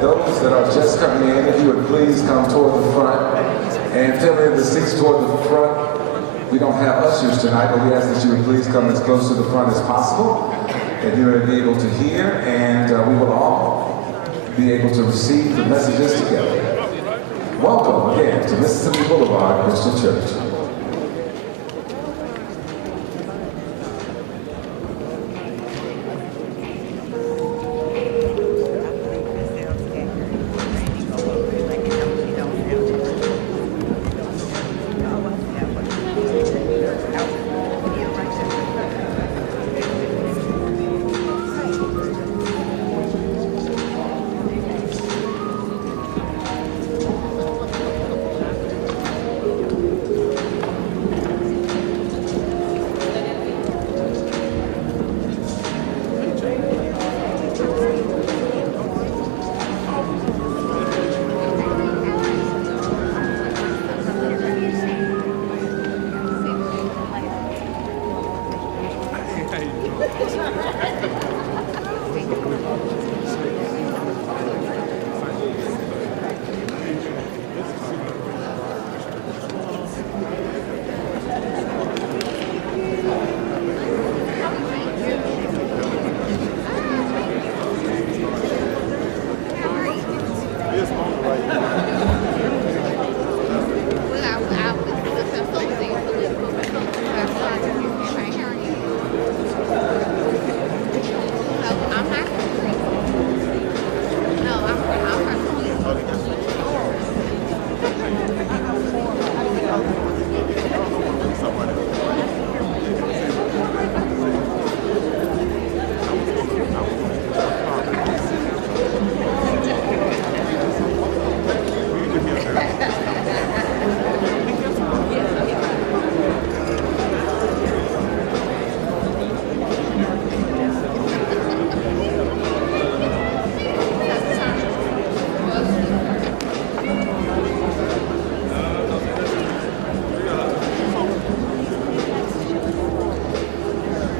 those that are just coming in, if you would please come toward the front and fill in the seats toward the front. We don't have ushers tonight, but we ask that you would please come as close to the front as possible, and you will be able to hear, and we will all be able to receive the messages together. Welcome again to Mississippi Boulevard Christian Church.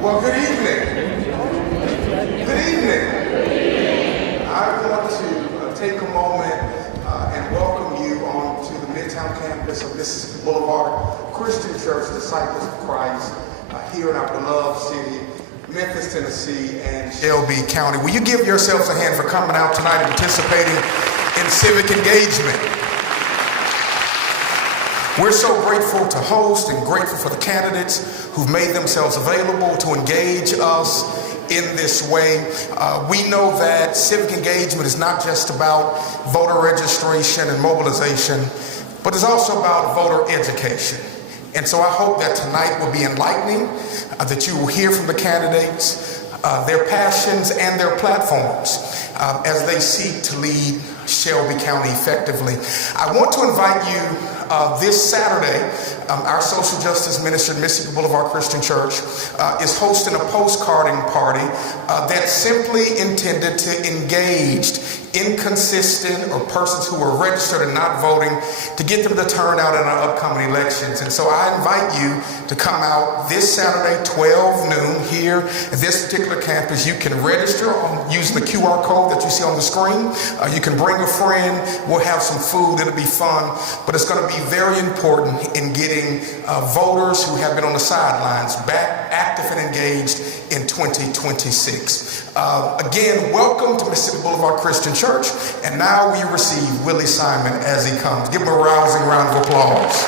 Well, good evening. Good evening. I want to take a moment and welcome you onto the Midtown campus of Mississippi Boulevard Christian Church, Disciples of Christ, here in our beloved city, Memphis, Tennessee, and Shelby County. Will you give yourselves a hand for coming out tonight and participating in civic engagement? We're so grateful to host and grateful for the candidates who've made themselves available to engage us in this way. We know that civic engagement is not just about voter registration and mobilization, but it's also about voter education. And so I hope that tonight will be enlightening, that you will hear from the candidates, their passions and their platforms as they seek to lead Shelby County effectively. I want to invite you this Saturday. Our social justice ministry at Mississippi Boulevard Christian Church is hosting a postcarding party that's simply intended to engage inconsistent or persons who are registered and not voting, to get them to turn out in our upcoming elections. And so I invite you to come out this Saturday, 12 noon, here at this particular campus. You can register using the QR code that you see on the screen. You can bring a friend. We'll have some food. It'll be fun. But it's going to be very important in getting voters who have been on the sidelines back active and engaged in 2026. Again, welcome to Mississippi Boulevard Christian Church. And now we receive Willie Simon as he comes. Give him a rousing round of applause.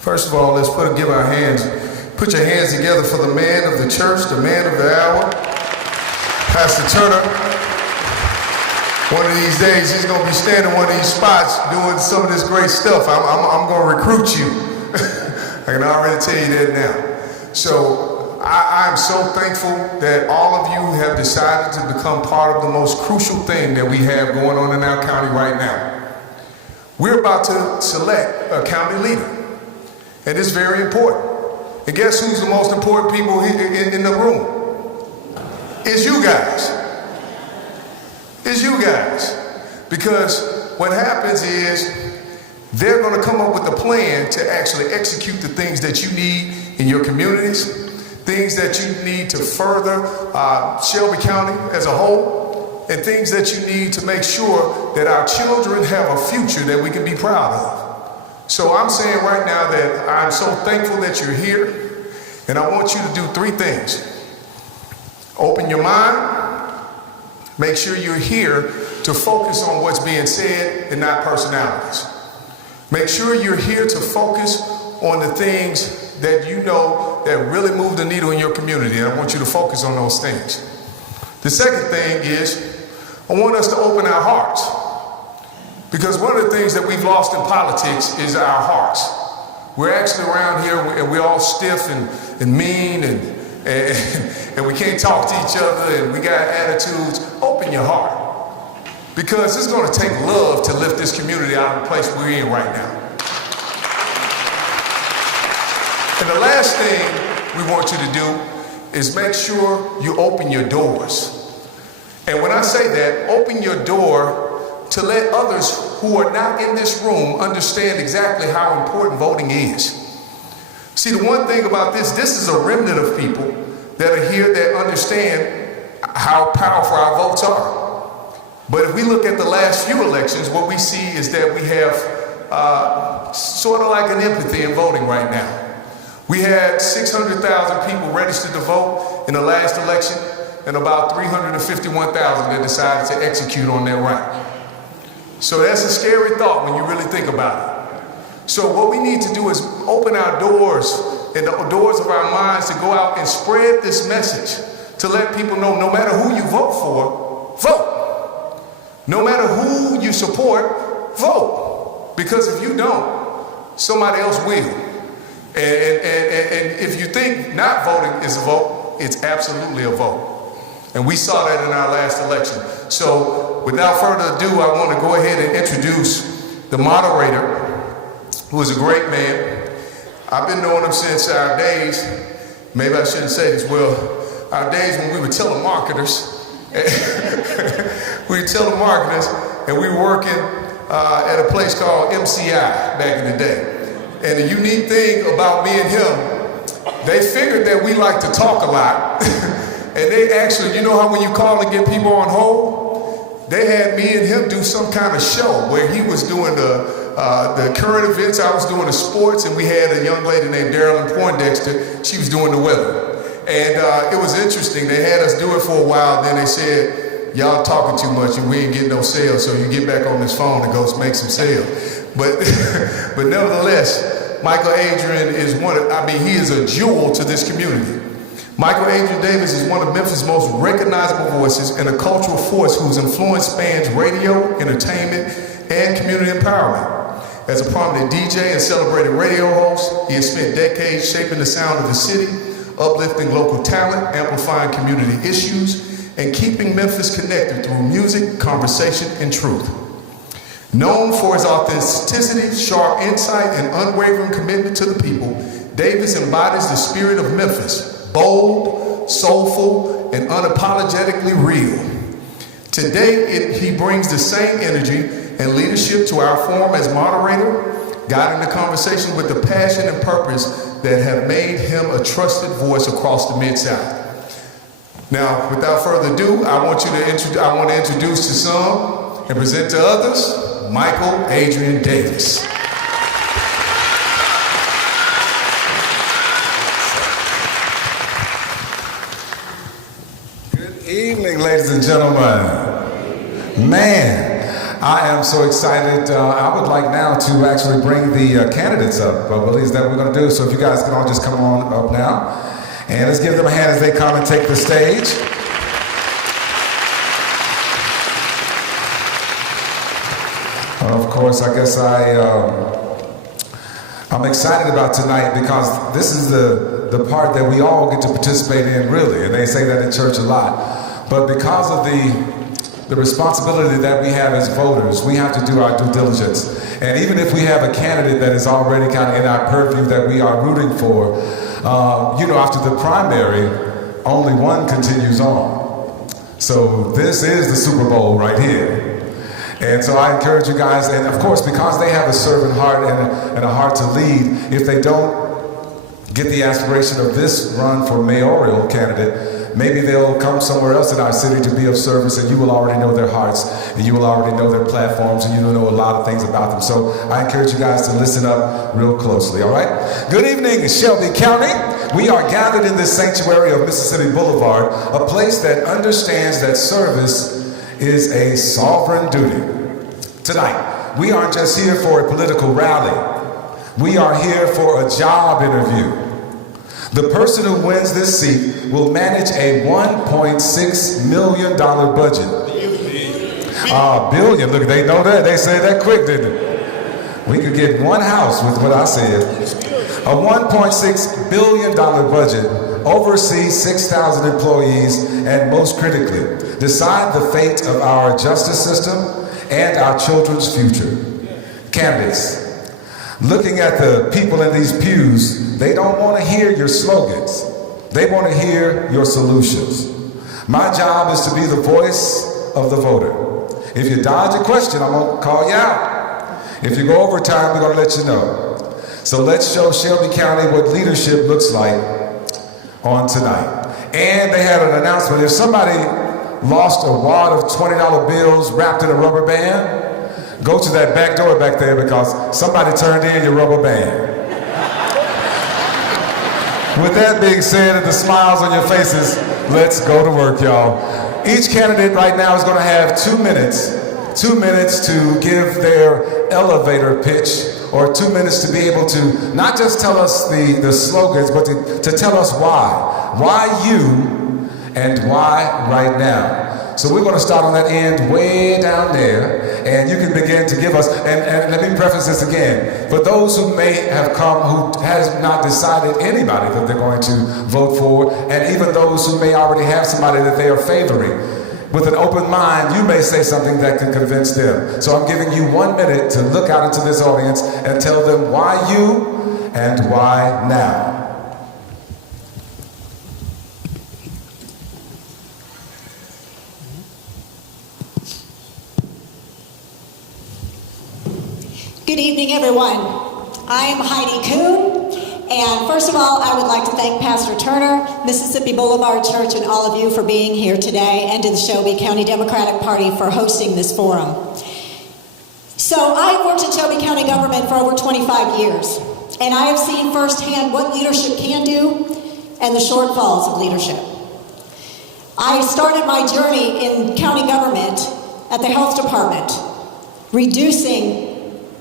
First of all, let's put your hands together for the man of the church, the man of the hour, Pastor Turner. One of these days, he's going to be standing in one of these spots doing some of this great stuff. I'm going to recruit you. I can already tell you that now. So I'm so thankful that all of you have decided to become part of the most crucial thing that we have going on in our county right now. We're about to select a county leader. And it's very important. And guess who's the most important people in the room? It's you guys. It's you guys. Because what happens is they're going to come up with a plan to actually execute the things that you need in your communities, things that you need to further Shelby County as a whole, and things that you need to make sure that our children have a future that we can be proud of. So I'm saying right now that I'm so thankful that you're here, and I want you to do three things. Open your mind, make sure you're here to focus on what's being said and not personalities. Make sure you're here to focus on the things that you know that really move the needle in your community, and I want you to focus on those things. The second thing is, I want us to open our hearts, because one of the things that we've lost in politics is our hearts. We're actually around here and we're all stiff and mean and we can't talk to each other and we got attitudes. Open your heart, because it's going to take love to lift this community out of the place we're in right now. And the last thing we want you to do is make sure you open your doors. And when I say that, open your door to let others who are not in this room understand exactly how important voting is. See, the one thing about this is a remnant of people that are here that understand how powerful our votes are. But if we look at the last few elections, what we see is that we have sort of like an empathy in voting right now. We had 600,000 people registered to vote in the last election, and about 351,000 that decided to execute on their right. So that's a scary thought when you really think about it. So what we need to do is open our doors and the doors of our minds to go out and spread this message, to let people know no matter who you vote for, vote. No matter who you support, vote. Because if you don't, somebody else will. And if you think not voting is a vote, it's absolutely a vote. And we saw that in our last election. So without further ado, I want to go ahead and introduce the moderator, who is a great man. I've been knowing him since our days, maybe I shouldn't say this, well, our days when we were telemarketers. We were telemarketers, and we were working at a place called MCI back in the day. And the unique thing about me and him, they figured that we like to talk a lot. And they actually, you know how when you call and get people on hold? They had me and him do some kind of show where he was doing the current events, I was doing the sports, and we had a young lady named Darylyn Poindexter, she was doing the weather. And it was interesting, they had us do it for a while, then they said, y'all talking too much and we ain't getting no sales, so you get back on this phone and go make some sales. But nevertheless, Michael Adrian is he is a jewel to this community. Michael Adrian Davis is one of Memphis' most recognizable voices and a cultural force whose influence spans radio, entertainment, and community empowerment. As a prominent DJ and celebrated radio host, he has spent decades shaping the sound of the city, uplifting local talent, amplifying community issues, and keeping Memphis connected through music, conversation, and truth. Known for his authenticity, sharp insight, and unwavering commitment to the people, Davis embodies the spirit of Memphis, bold, soulful, and unapologetically real. Today, he brings the same energy and leadership to our forum as moderator, guiding the conversation with the passion and purpose that have made him a trusted voice across the Mid-South. Now, without further ado, I want to introduce to some and present to others, Michael Adrian Davis. Good evening, ladies and gentlemen. Man, I am so excited. I would like now to actually bring the candidates up. I believe that we're going to do. So if you guys can all just come on up now. And let's give them a hand as they come and take the stage. Of course, I guess I'm excited about tonight because this is the part that we all get to participate in, really. And they say that in church a lot. But because of the responsibility that we have as voters, we have to do our due diligence. And even if we have a candidate that is already kind of in our purview that we are rooting for, after the primary, only one continues on. So this is the Super Bowl right here. And so I encourage you guys, and of course, because they have a servant heart and a heart to lead, if they don't get the aspiration of this run for mayoral candidate, maybe they'll come somewhere else in our city to be of service, and you will already know their hearts, and you will already know their platforms, and you will know a lot of things about them. So I encourage you guys to listen up real closely, all right? Good evening, Shelby County. We are gathered in this sanctuary of Mississippi Boulevard, a place that understands that service is a sovereign duty. Tonight, we aren't just here for a political rally. We are here for a job interview. The person who wins this seat will manage a $1.6 million budget. Billion, look, they know that. They said that quick, didn't they? We could get one house with what I said. A $1.6 billion budget, oversee 6,000 employees, and most critically, decide the fate of our justice system and our children's future. Candidates, looking at the people in these pews, they don't want to hear your slogans. They want to hear your solutions. My job is to be the voice of the voter. If you dodge a question, I'm going to call you out. If you go over time, we're going to let you know. So let's show Shelby County what leadership looks like on tonight. And they had an announcement. If somebody lost a wad of $20 bills wrapped in a rubber band, go to that back door back there because somebody turned in your rubber band. With that being said and the smiles on your faces, let's go to work, y'all. Each candidate right now is going to have 2 minutes to give their elevator pitch, or 2 minutes to be able to not just tell us the slogans, but to tell us why. Why you and why right now. So we're going to start on that end way down there, and you can begin to give us, and let me preface this again. For those who may have come who has not decided anybody that they're going to vote for, and even those who may already have somebody that they are favoring, with an open mind, you may say something that can convince them. So I'm giving you 1 minute to look out into this audience and tell them why you and why now. Good evening, everyone. I am Heidi Kuhn, and first of all, I would like to thank Pastor Turner, Mississippi Boulevard Church, and all of you for being here today, and to the Shelby County Democratic Party for hosting this forum. So I've worked in Shelby County government for over 25 years, and I have seen firsthand what leadership can do and the shortfalls of leadership. I started my journey in county government at the health department, reducing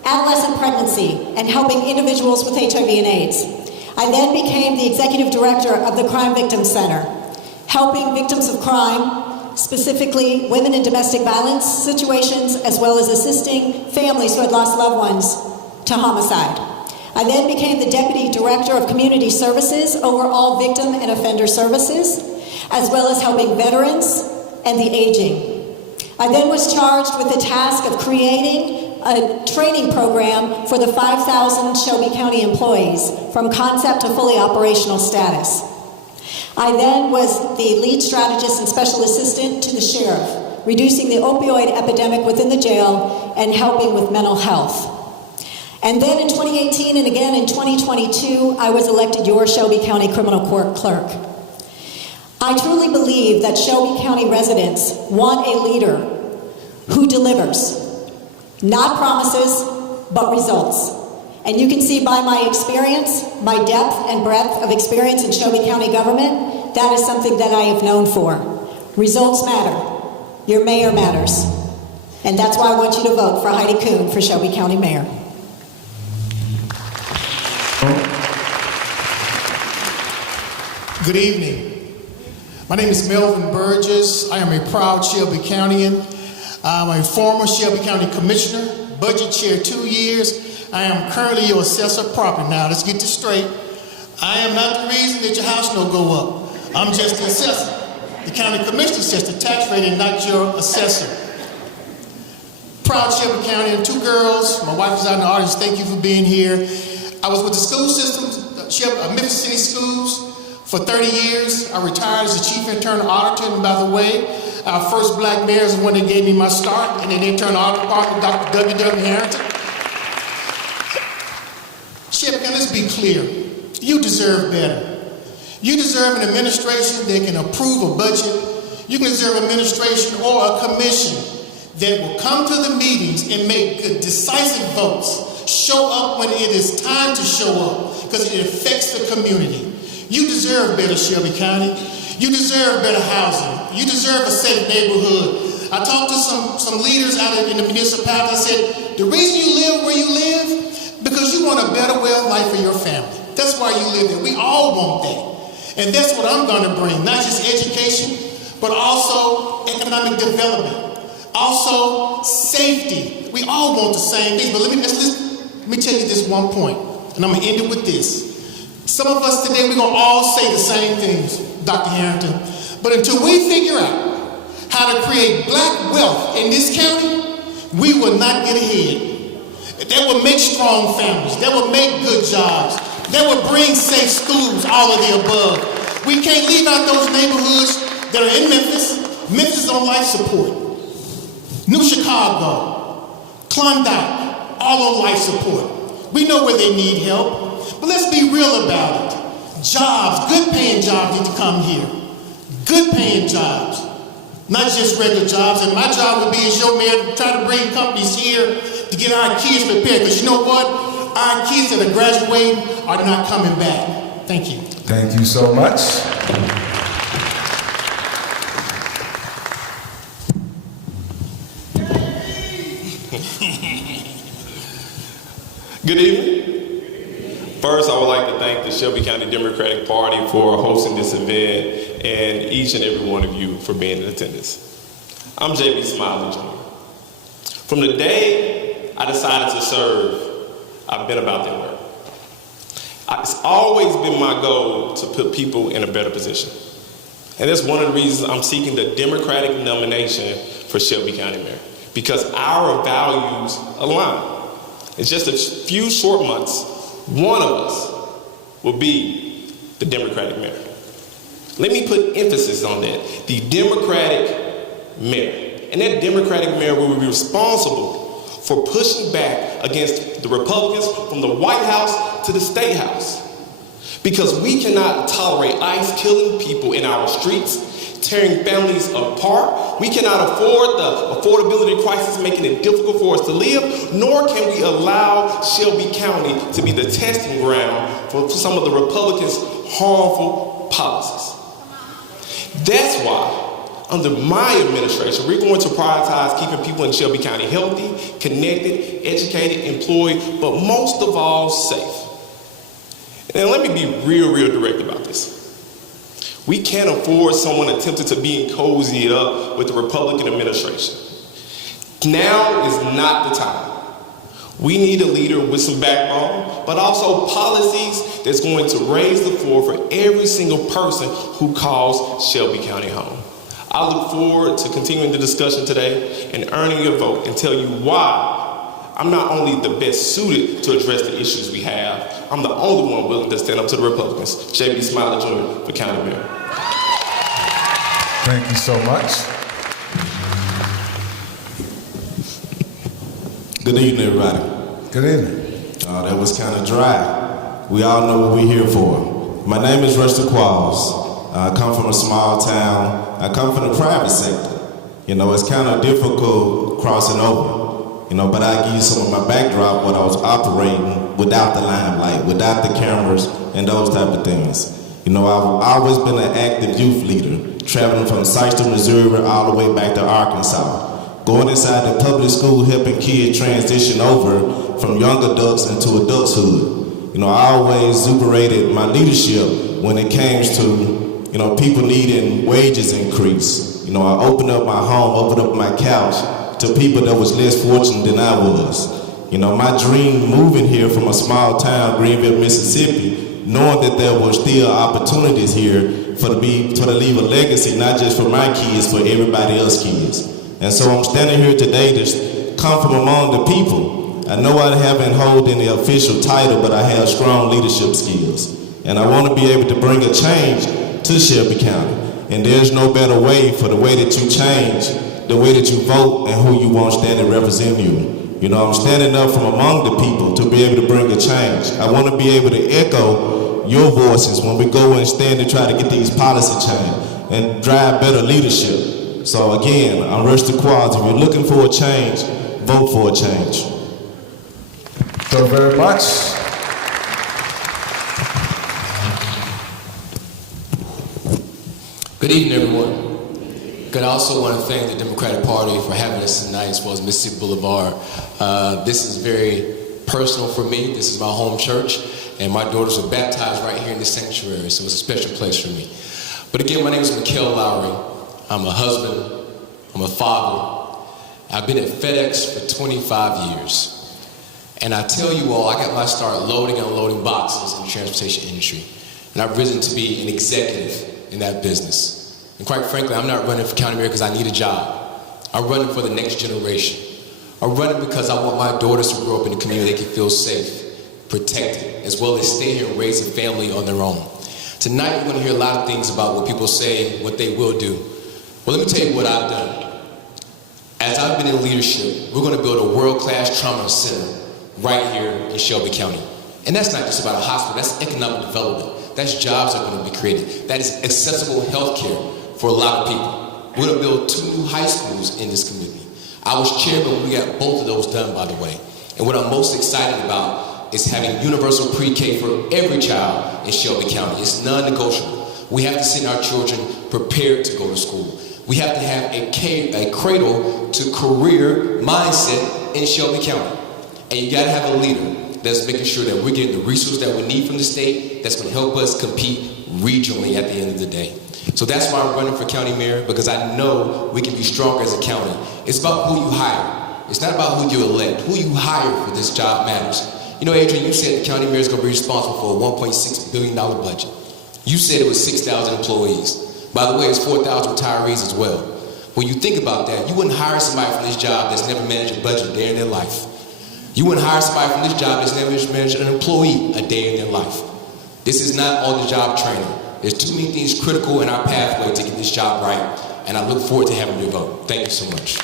adolescent pregnancy and helping individuals with HIV and AIDS. I then became the executive director of the Crime Victims Center, helping victims of crime, specifically women in domestic violence situations, as well as assisting families who had lost loved ones to homicide. I then became the deputy director of community services over all victim and offender services, as well as helping veterans and the aging. I then was charged with the task of creating a training program for the 5,000 Shelby County employees from concept to fully operational status. I then was the lead strategist and special assistant to the sheriff, reducing the opioid epidemic within the jail and helping with mental health. And then in 2018 and again in 2022, I was elected your Shelby County Criminal Court Clerk. I truly believe that Shelby County residents want a leader who delivers. Not promises, but results. And you can see by my experience, my depth and breadth of experience in Shelby County government, that is something that I have known for. Results matter. Your mayor matters. And that's why I want you to vote for Heidi Kuhn for Shelby County Mayor. Good evening. My name is Melvin Burgess. I am a proud Shelby Countyan. I'm a former Shelby County Commissioner, Budget Chair 2 years. I am currently your assessor of property. Now, let's get this straight. I am not the reason that your house don't go up. I'm just the assessor. The county commissioner sets the tax rate and not your assessor. Proud Shelby County and 2 girls. My wife is out in the audience. Thank you for being here. I was with the school systems, Memphis City Schools, for 30 years. I retired as the chief internal auditor, and by the way, Our first black mayor is the one that gave me my start, and then they turned all the part to Dr. W.W. Harrington. Shelby County, let's be clear. You deserve better. You deserve an administration that can approve a budget. You can deserve an administration or a commission that will come to the meetings and make good, decisive votes, show up when it is time to show up, because it affects the community. You deserve better, Shelby County. You deserve better housing. You deserve a safe neighborhood. I talked to some leaders out in the municipality and said, the reason you live where you live, because you want a better way of life for your family. That's why you live there. We all want that. And that's what I'm going to bring, not just education, but also economic development, also safety. We all want the same things, but let me tell you this one point, and I'm going to end it with this. Some of us today, we're going to all say the same things, Dr. Harrington, but until we figure out how to create black wealth in this county, we will not get ahead. That will make strong families. That will make good jobs. That will bring safe schools, all of the above. We can't leave out those neighborhoods that are in Memphis. Memphis is on life support. New Chicago, Klondike, all on life support. We know where they need help, but let's be real about it. Jobs, good paying jobs need to come here. Good paying jobs, not just regular jobs. And my job would be as your mayor to try to bring companies here to get our kids prepared, because you know what? Our kids that are graduating are not coming back. Thank you. Thank you so much. Good evening. First, I would like to thank the Shelby County Democratic Party for hosting this event and each and every one of you for being in attendance. I'm J.B. Smiley Jr. From the day I decided to serve, I've been about that work. It's always been my goal to put people in a better position. And that's one of the reasons I'm seeking the Democratic nomination for Shelby County Mayor, because our values align. In just a few short months, one of us will be the Democratic mayor. Let me put emphasis on that, the Democratic mayor. And that Democratic mayor will be responsible for pushing back against the Republicans from the White House to the State House. Because we cannot tolerate ICE killing people in our streets, tearing families apart. We cannot afford the affordability crisis making it difficult for us to live, nor can we allow Shelby County to be the testing ground for some of the Republicans' harmful policies. That's why, under my administration, we're going to prioritize keeping people in Shelby County healthy, connected, educated, employed, but most of all, safe. And let me be real direct about this. We can't afford someone attempting to be cozy up with the Republican administration. Now is not the time. We need a leader with some backbone, but also policies that's going to raise the floor for every single person who calls Shelby County home. I look forward to continuing the discussion today and earning your vote and tell you why I'm not only the best suited to address the issues we have, I'm the only one willing to stand up to the Republicans. J.B. Smiley Jr. for County Mayor. Thank you so much. Good evening, everybody. Good evening. That was kind of dry. We all know what we're here for. My name is Rusty Qualls. I come from a small town. I come from the private sector. You know, it's kind of difficult crossing over. You know, but I give you some of my backdrop when I was operating without the limelight, without the cameras, and those type of things. You know, I've always been an active youth leader, traveling from Sykeston, Missouri, all the way back to Arkansas. Going inside the public school, helping kids transition over from young adults into adulthood. You know, I always exuberated my leadership when it came to, you know, people needing wages increase. You know, I opened up my home, opened up my couch to people that was less fortunate than I was. You know, my dream moving here from a small town, Greenville, Mississippi, knowing that there were still opportunities here to leave a legacy, not just for my kids, for everybody else's kids. And so I'm standing here today to come from among the people. I know I haven't held any official title, but I have strong leadership skills. And I want to be able to bring a change to Shelby County. And there's no better way for the way that you change, the way that you vote, and who you want standing represent you. You know, I'm standing up from among the people to be able to bring a change. I want to be able to echo your voices when we go and stand to try to get these policy change and drive better leadership. So again, I'm Rusty Quads. If you're looking for a change, vote for a change. So very much. Good evening, everyone. Good. I also want to thank the Democratic Party for having us tonight, as well as Mississippi Boulevard. This is very personal for me. This is my home church, and my daughters were baptized right here in this sanctuary, so it's a special place for me. But again, my name is Mikhail Lowry. I'm a husband. I'm a father. I've been at FedEx for 25 years. And I tell you all, I got my start loading and unloading boxes in the transportation industry. And I've risen to be an executive in that business. And quite frankly, I'm not running for county mayor because I need a job. I'm running for the next generation. I'm running because I want my daughters to grow up in a community they can feel safe, protected, as well as stay here and raise a family on their own. Tonight, we're going to hear a lot of things about what people say, what they will do. Well, let me tell you what I've done. As I've been in leadership, we're going to build a world-class trauma center right here in Shelby County. And that's not just about a hospital, that's economic development. That's jobs that are going to be created. That is accessible health care for a lot of people. We're going to build 2 new high schools in this community. I was chairman when we got both of those done, by the way. And what I'm most excited about is having universal pre-K for every child in Shelby County. It's non-negotiable. We have to send our children prepared to go to school. We have to have a cradle to career mindset in Shelby County. And you gotta have a leader that's making sure that we're getting the resources that we need from the state that's gonna help us compete regionally at the end of the day. So that's why I'm running for county mayor, because I know we can be stronger as a county. It's about who you hire. It's not about who you elect. Who you hire for this job matters. You know, Adrian, you said the county mayor is gonna be responsible for a $1.6 billion budget. You said it was 6,000 employees. By the way, it's 4,000 retirees as well. When you think about that, you wouldn't hire somebody for this job that's never managed a budget a day in their life. You wouldn't hire somebody from this job that's never managed an employee a day in their life. This is not on-the-job training. There's too many things critical in our pathway to get this job right, and I look forward to having your vote. Thank you so much.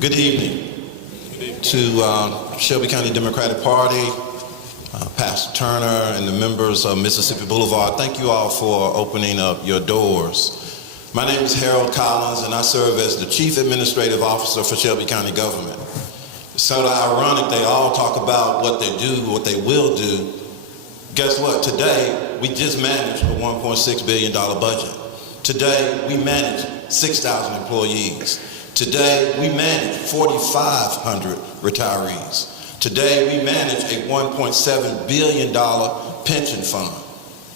Good evening to Shelby County Democratic Party, Pastor Turner, and the members of Mississippi Boulevard. Thank you all for opening up your doors. My name is Harold Collins, and I serve as the Chief Administrative Officer for Shelby County government. It's sort of ironic they all talk about what they do, what they will do. Guess what? Today, we just managed a $1.6 billion budget. Today, we manage 6,000 employees. Today, we manage 4,500 retirees. Today, we manage a $1.7 billion pension fund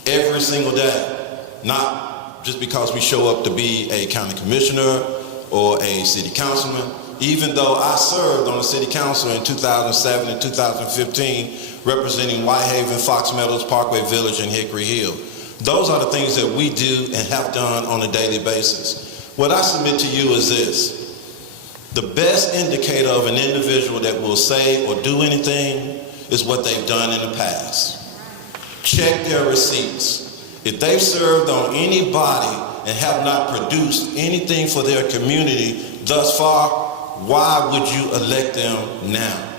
every single day. Not just because we show up to be a county commissioner or a city councilman, even though I served on the city council in 2007 and 2015, representing Whitehaven, Fox Meadows, Parkway Village, and Hickory Hill. Those are the things that we do and have done on a daily basis. What I submit to you is this. The best indicator of an individual that will say or do anything is what they've done in the past. Check their receipts. If they've served on any body and have not produced anything for their community thus far, why would you elect them now?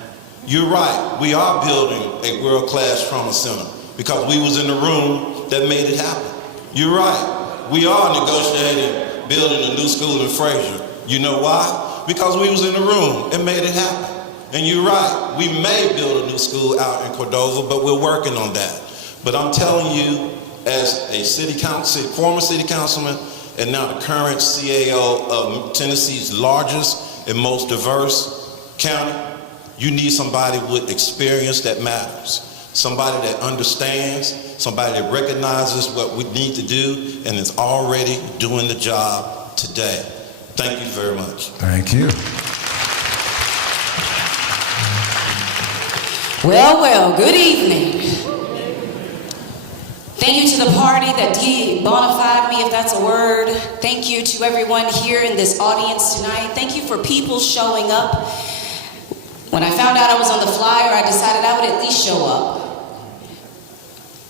You're right, we are building a world-class trauma center because we was in the room that made it happen. You're right, we are negotiating building a new school in Fraser. You know why? Because we was in the room and made it happen. And you're right, we may build a new school out in Cordova, but we're working on that. But I'm telling you, as a former city councilman, and now the current CAO of Tennessee's largest and most diverse county, you need somebody with experience that matters. Somebody that understands, somebody that recognizes what we need to do and is already doing the job today. Thank you very much. Thank you. Well, good evening. Thank you to the party that de-bonafide me, if that's a word. Thank you to everyone here in this audience tonight. Thank you for people showing up. When I found out I was on the flyer, I decided I would at least show up.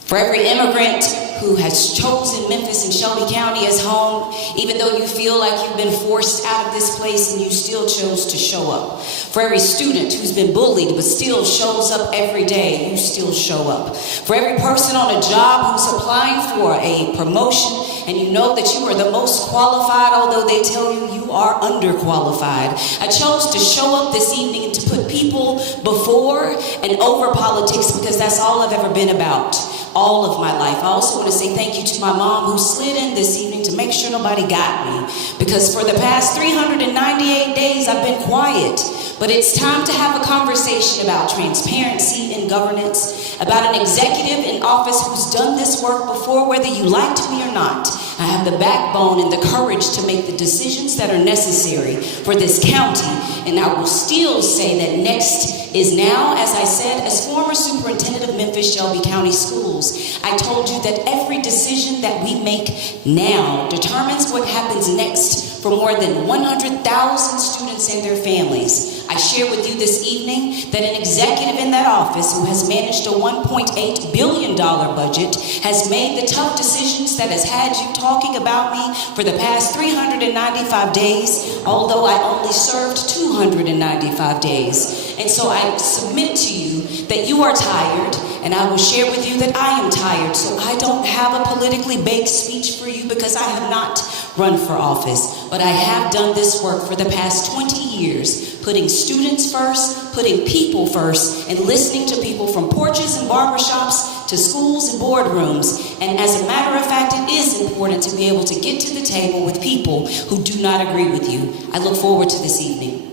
For every immigrant who has chosen Memphis and Shelby County as home, even though you feel like you've been forced out of this place and you still chose to show up. For every student who's been bullied but still shows up every day, you still show up. For every person on a job who's applying for a promotion and you know that you are the most qualified, although they tell you you are underqualified. I chose to show up this evening and to put people before and over politics because that's all I've ever been about. All of my life. I also want to say thank you to my mom who slid in this evening to make sure nobody got me. Because for the past 398 days I've been quiet. But it's time to have a conversation about transparency in governance, about an executive in office who's done this work before, whether you liked me or not. I have the backbone and the courage to make the decisions that are necessary for this county. And I will still say that next is now, as I said, as former superintendent of Memphis Shelby County Schools, I told you that every decision that we make now determines what happens next for more than 100,000 students and their families. I share with you this evening that an executive in that office who has managed a $1.8 billion budget has made the tough decisions that has had you talking about me for the past 395 days, although I only served 295 days. And so I submit to you that you are tired, and I will share with you that I am tired, so I don't have a politically baked speech for you because I have not run for office. But I have done this work for the past 20 years, putting students first, putting people first, and listening to people from porches and barbershops to schools and boardrooms. And as a matter of fact, it is important to be able to get to the table with people who do not agree with you. I look forward to this evening.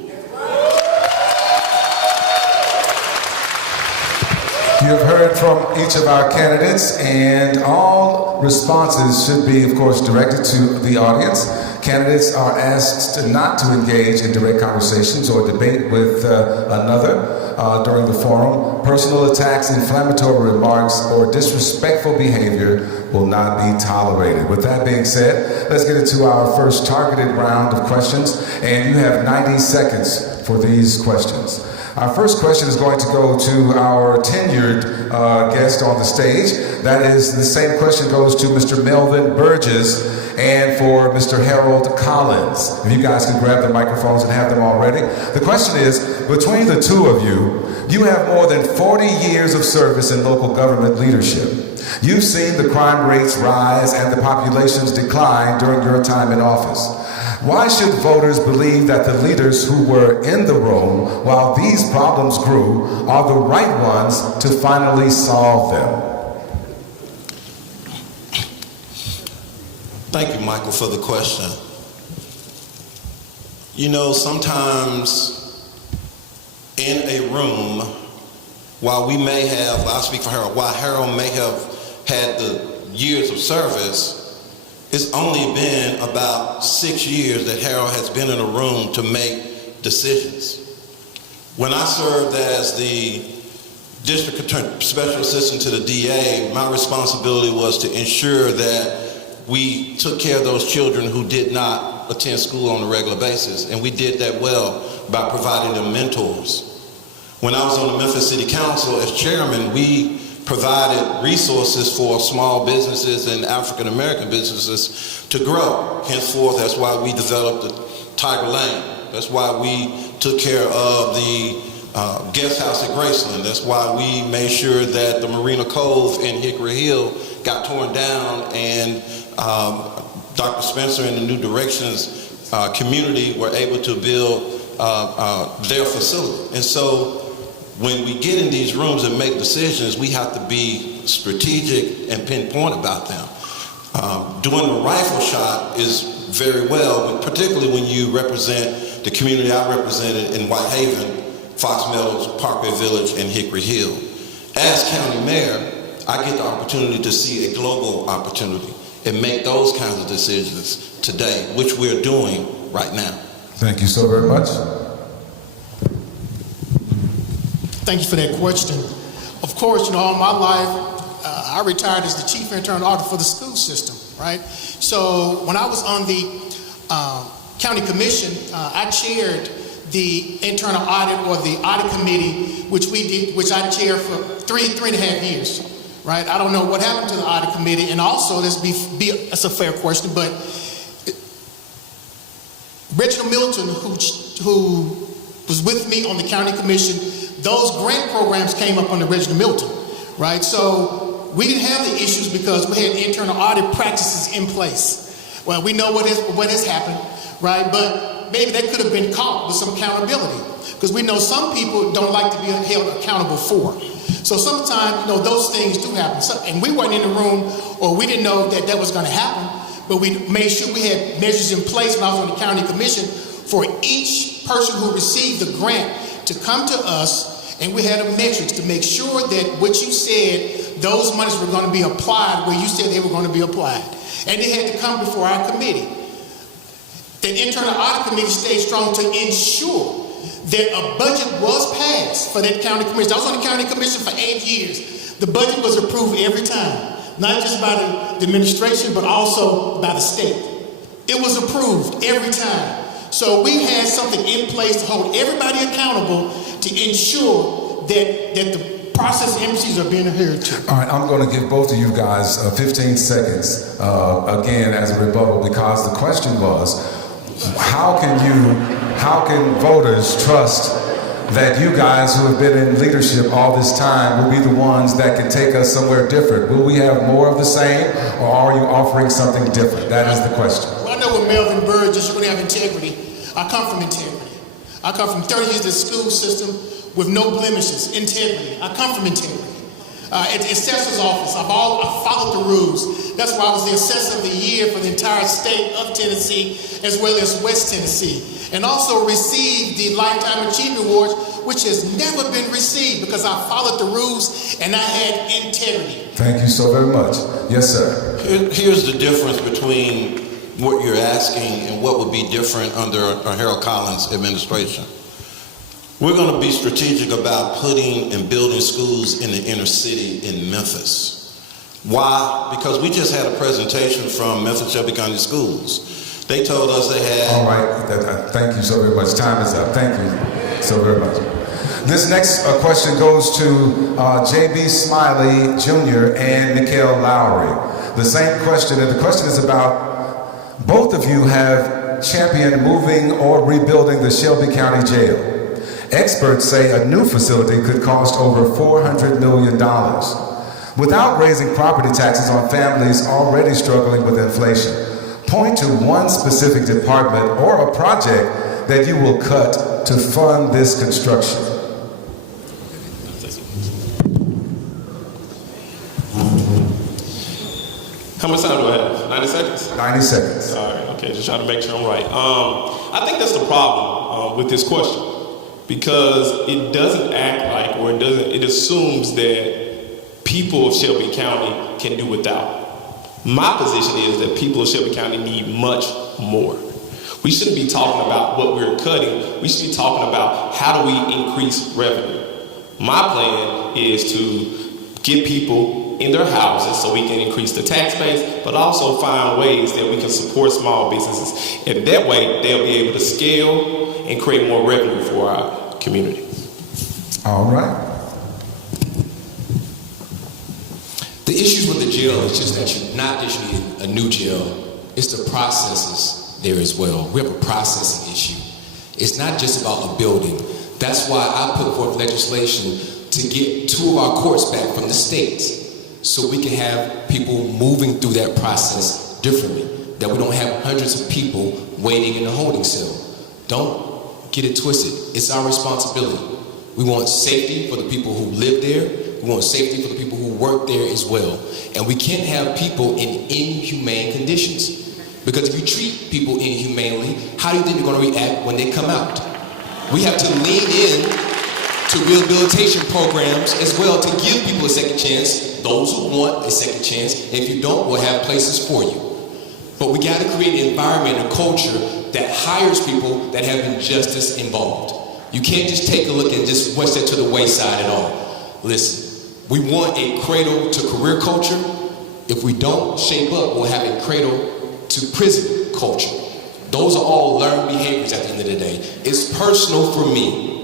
You have heard from each of our candidates, and all responses should be, of course, directed to the audience. Candidates are asked not to engage in direct conversations or debate with another during the forum. Personal attacks, inflammatory remarks, or disrespectful behavior will not be tolerated. With that being said, let's get into our first targeted round of questions, and you have 90 seconds for these questions. Our first question is going to go to our tenured guest on the stage. That is, the same question goes to Mr. Melvin Burgess and for Mr. Harold Collins. If you guys can grab the microphones and have them all ready. The question is, between the two of you, you have more than 40 years of service in local government leadership. You've seen the crime rates rise and the populations decline during your time in office. Why should voters believe that the leaders who were in the room while these problems grew are the right ones to finally solve them? Thank you, Michael, for the question. You know, sometimes in a room, while we may have, I'll speak for Harold, while Harold may have had the years of service, it's only been about 6 years that Harold has been in a room to make decisions. When I served as the district attorney, special assistant to the DA, my responsibility was to ensure that we took care of those children who did not attend school on a regular basis, and we did that well by providing them mentors. When I was on the Memphis City Council as chairman, we provided resources for small businesses and African American businesses to grow. Henceforth, that's why we developed the Tiger Lane. That's why we took care of the guest house at Graceland. That's why we made sure that the Marina Cove in Hickory Hill got torn down, and Dr. Spencer and the New Directions community were able to build their facility. And so when we get in these rooms and make decisions, we have to be strategic and pinpoint about them. Doing the rifle shot is very well, particularly when you represent the community I represented in Whitehaven, Fox Meadows, Parkway Village, and Hickory Hill. As county mayor, I get the opportunity to see a global opportunity and make those kinds of decisions today, which we're doing right now. Thank you so very much. Thank you for that question. Of course, all my life, I retired as the chief internal auditor for the school system, right? So when I was on the county commission, I chaired the internal audit or the audit committee, which I chaired for three and a half years, right? I don't know what happened to the audit committee, and also, that's a fair question, but Reginald Milton, who was with me on the county commission, those grant programs came up under Reginald Milton, right? So we didn't have the issues because we had internal audit practices in place. Well, we know what has happened, right? But maybe that could have been caught with some accountability, because we know some people don't like to be held accountable for. So sometimes, those things do happen. And we weren't in the room, or we didn't know that was going to happen, but we made sure we had measures in place when I was on the county commission for each person who received the grant to come to us, and we had a metrics to make sure that what you said, those monies were going to be applied where you said they were going to be applied. And they had to come before our committee. The internal audit committee stayed strong to ensure that a budget was passed for that county commission. I was on the county commission for 8 years. The budget was approved every time, not just by the administration, but also by the state. It was approved every time. So we had something in place to hold everybody accountable to ensure that the process and MCs are being adhered to. All right, I'm going to give both of you guys 15 seconds again as a rebuttal, because the question was, how can voters trust that you guys who have been in leadership all this time will be the ones that can take us somewhere different? Will we have more of the same, or are you offering something different? That is the question. Well, I know with Melvin Burgess, you're going to have integrity. I come from integrity. I come from 30 years of the school system with no blemishes. Integrity. I come from integrity. At the assessor's office, I followed the rules. That's why I was the assessor of the year for the entire state of Tennessee, as well as West Tennessee. And also received the Lifetime Achievement Award, which has never been received because I followed the rules and I had integrity. Thank you so very much. Yes, sir. Here's the difference between what you're asking and what would be different under Harold Collins' administration. We're going to be strategic about putting and building schools in the inner city in Memphis. Why? Because we just had a presentation from Memphis Shelby County Schools. They told us they had... All right, thank you so very much. Time is up. Thank you so very much. This next question goes to J.B. Smiley Jr. and Mikhail Lowry. The same question, and the question is about, both of you have championed moving or rebuilding the Shelby County Jail. Experts say a new facility could cost over $400 million. Without raising property taxes on families already struggling with inflation, point to one specific department or a project that you will cut to fund this construction. How much time do I have? 90 seconds? 90 seconds. All right, okay, just trying to make sure I'm right. I think that's the problem with this question, because it doesn't act like, or it assumes that people of Shelby County can do without. My position is that people of Shelby County need much more. We shouldn't be talking about what we're cutting. We should be talking about how do we increase revenue. My plan is to get people in their houses so we can increase the tax base, but also find ways that we can support small businesses. And that way, they'll be able to scale and create more revenue for our community. All right. The issues with the jail is just that you're not just need a new jail, it's the processes there as well. We have a processing issue. It's not just about a building. That's why I put forth legislation to get 2 of our courts back from the states, so we can have people moving through that process differently, that we don't have hundreds of people waiting in a holding cell. Don't get it twisted. It's our responsibility. We want safety for the people who live there. We want safety for the people who work there as well. And we can't have people in inhumane conditions. Because if you treat people inhumanely, how do you think they're going to react when they come out? We have to lean in to rehabilitation programs as well to give people a second chance, those who want a second chance. And if you don't, we'll have places for you. But we got to create an environment, a culture that hires people that have injustice involved. You can't just take a look and just push that to the wayside at all. Listen, we want a cradle to career culture. If we don't shape up, we'll have a cradle to prison culture. Those are all learned behaviors at the end of the day. It's personal for me.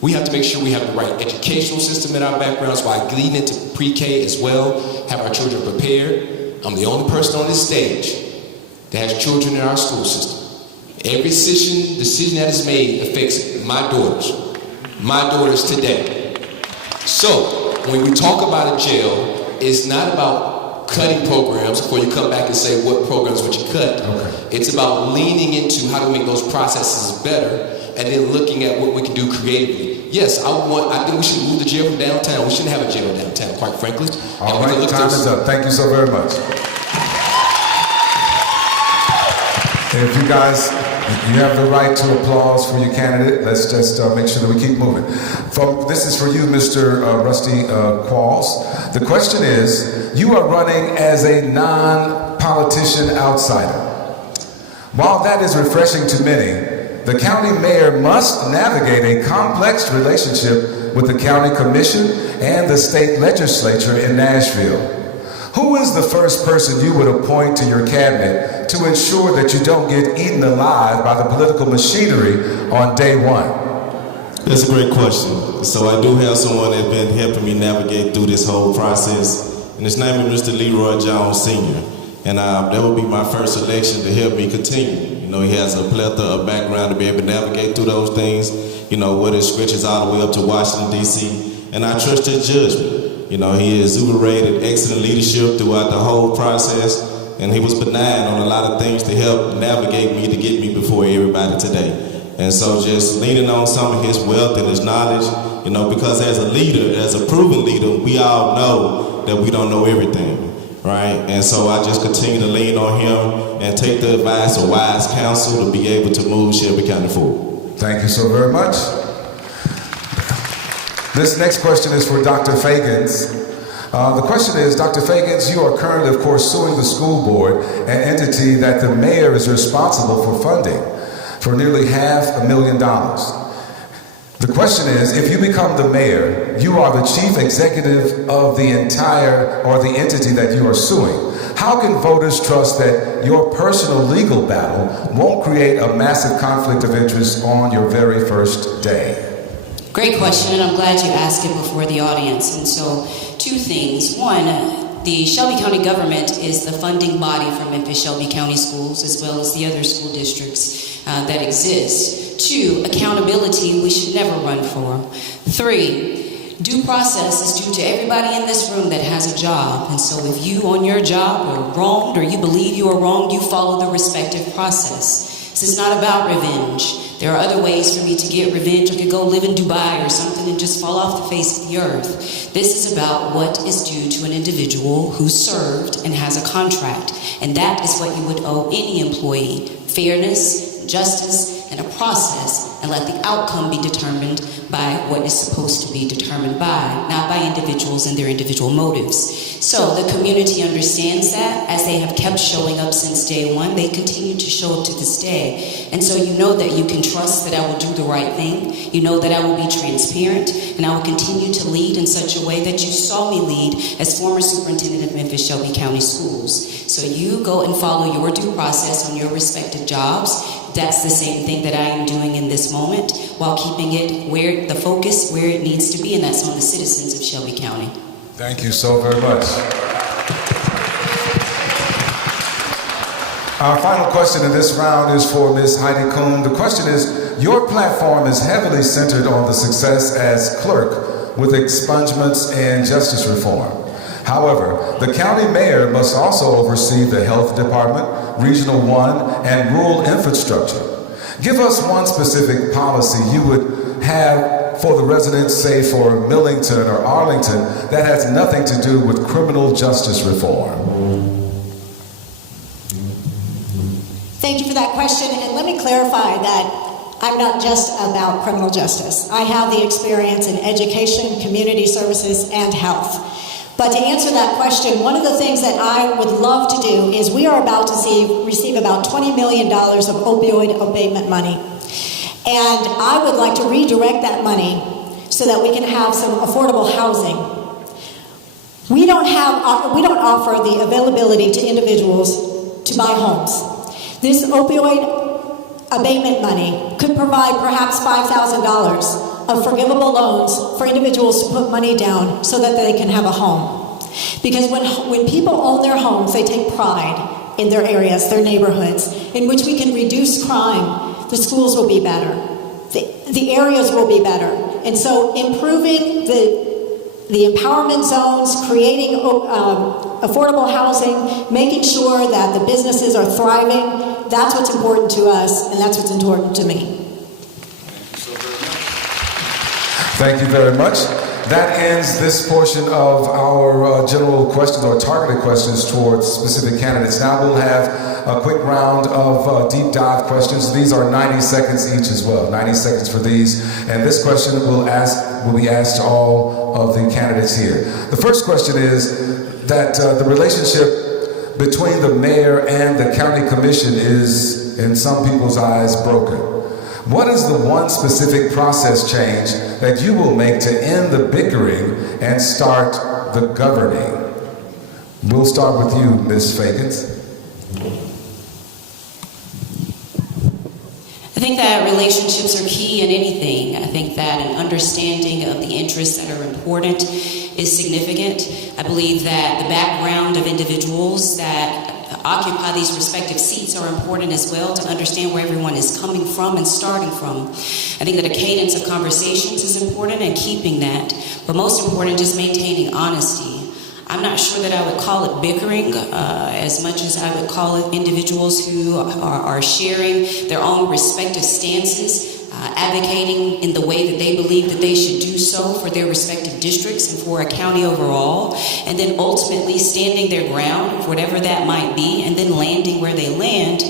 We have to make sure we have the right educational system in our backgrounds while leading into pre-K as well, have our children prepared. I'm the only person on this stage that has children in our school system. Every decision that is made affects my daughters today. So when we talk about a jail, it's not about cutting programs before you come back and say what programs would you cut. Okay. It's about leaning into how to make those processes better and then looking at what we can do creatively. Yes, I think we should move the jail from downtown. We shouldn't have a jail downtown, quite frankly. All right, time is up. Thank you so very much. If you guys, you have the right to applause for your candidate. Let's just make sure that we keep moving. This is for you, Mr. Rusty Qualls. The question is, you are running as a non-politician outsider. While that is refreshing to many, the county mayor must navigate a complex relationship with the county commission and the state legislature in Nashville. Who is the first person you would appoint to your cabinet to ensure that you don't get eaten alive by the political machinery on day one? That's a great question. So I do have someone that's been helping me navigate through this whole process, and his name is Mr. Leroy Jones Sr., and that would be my first election to help me continue. You know, he has a plethora of background to be able to navigate through those things, you know, whether it stretches all the way up to Washington, D.C., and I trust his judgment. You know, he exuberated excellent leadership throughout the whole process, and he was benign on a lot of things to help navigate me to get me before everybody today. And so just leaning on some of his wealth and his knowledge, you know, because as a leader, as a proven leader, we all know that we don't know everything. Right? And so I just continue to lean on him and take the advice of wise counsel to be able to move Shelby County forward. Thank you so very much. This next question is for Dr. Fagans. The question is, Dr. Fagans, you are currently, of course, suing the school board, an entity that the mayor is responsible for funding, for nearly $500,000. The question is, if you become the mayor, you are the chief executive of the entire, or the entity that you are suing. How can voters trust that your personal legal battle won't create a massive conflict of interest on your very first day? Great question, and I'm glad you asked it before the audience. And so, two things. One, the Shelby County government is the funding body for Memphis-Shelby County schools, as well as the other school districts that exist. Two, accountability we should never run for. Three, due process is due to everybody in this room that has a job. And so if you on your job are wronged or you believe you are wronged, you follow the respective process. This is not about revenge. There are other ways for me to get revenge. I could go live in Dubai or something and just fall off the face of the earth. This is about what is due to an individual who served and has a contract. And that is what you would owe any employee. Fairness, justice, and a process, and let the outcome be determined by what is supposed to be determined by, not by individuals and their individual motives. So the community understands that. As they have kept showing up since day one, they continue to show up to this day. And so you know that you can trust that I will do the right thing. You know that I will be transparent, and I will continue to lead in such a way that you saw me lead as former superintendent of Memphis-Shelby County Schools. So you go and follow your due process on your respective jobs. That's the same thing that I am doing in this moment, while keeping it where the focus where it needs to be, and that's on the citizens of Shelby County. Thank you so very much. Our final question in this round is for Ms. Heidi Kuhn. The question is, your platform is heavily centered on the success as clerk with expungements and justice reform. However, the county mayor must also oversee the health department, Regional 1, and rural infrastructure. Give us one specific policy you would have for the residents, say for Millington or Arlington, that has nothing to do with criminal justice reform. Thank you for that question, and let me clarify that I'm not just about criminal justice. I have the experience in education, community services, and health. But to answer that question, one of the things that I would love to do is we are about to receive about $20 million of opioid abatement money. And I would like to redirect that money so that we can have some affordable housing. We don't offer the availability to individuals to buy homes. This opioid abatement money could provide perhaps $5,000 of forgivable loans for individuals to put money down so that they can have a home. Because when people own their homes, they take pride in their areas, their neighborhoods, in which we can reduce crime. The schools will be better. The areas will be better. And so improving the empowerment zones, creating affordable housing, making sure that the businesses are thriving, that's what's important to us, and that's what's important to me. Thank you very much. That ends this portion of our general questions or targeted questions towards specific candidates. Now we'll have a quick round of deep dive questions. These are 90 seconds each as well, 90 seconds for these. And this question will be asked to all of the candidates here. The first question is that the relationship between the mayor and the county commission is, in some people's eyes, broken. What is the one specific process change that you will make to end the bickering and start the governing? We'll start with you, Ms. Fakins. I think that relationships are key in anything. I think that an understanding of the interests that are important is significant. I believe that the background of individuals that occupy these respective seats are important as well, to understand where everyone is coming from and starting from. I think that a cadence of conversations is important and keeping that, but most important, just maintaining honesty. I'm not sure that I would call it bickering as much as I would call it individuals who are sharing their own respective stances, advocating in the way that they believe that they should do so for their respective districts and for a county overall, and then ultimately standing their ground, whatever that might be, and then landing where they land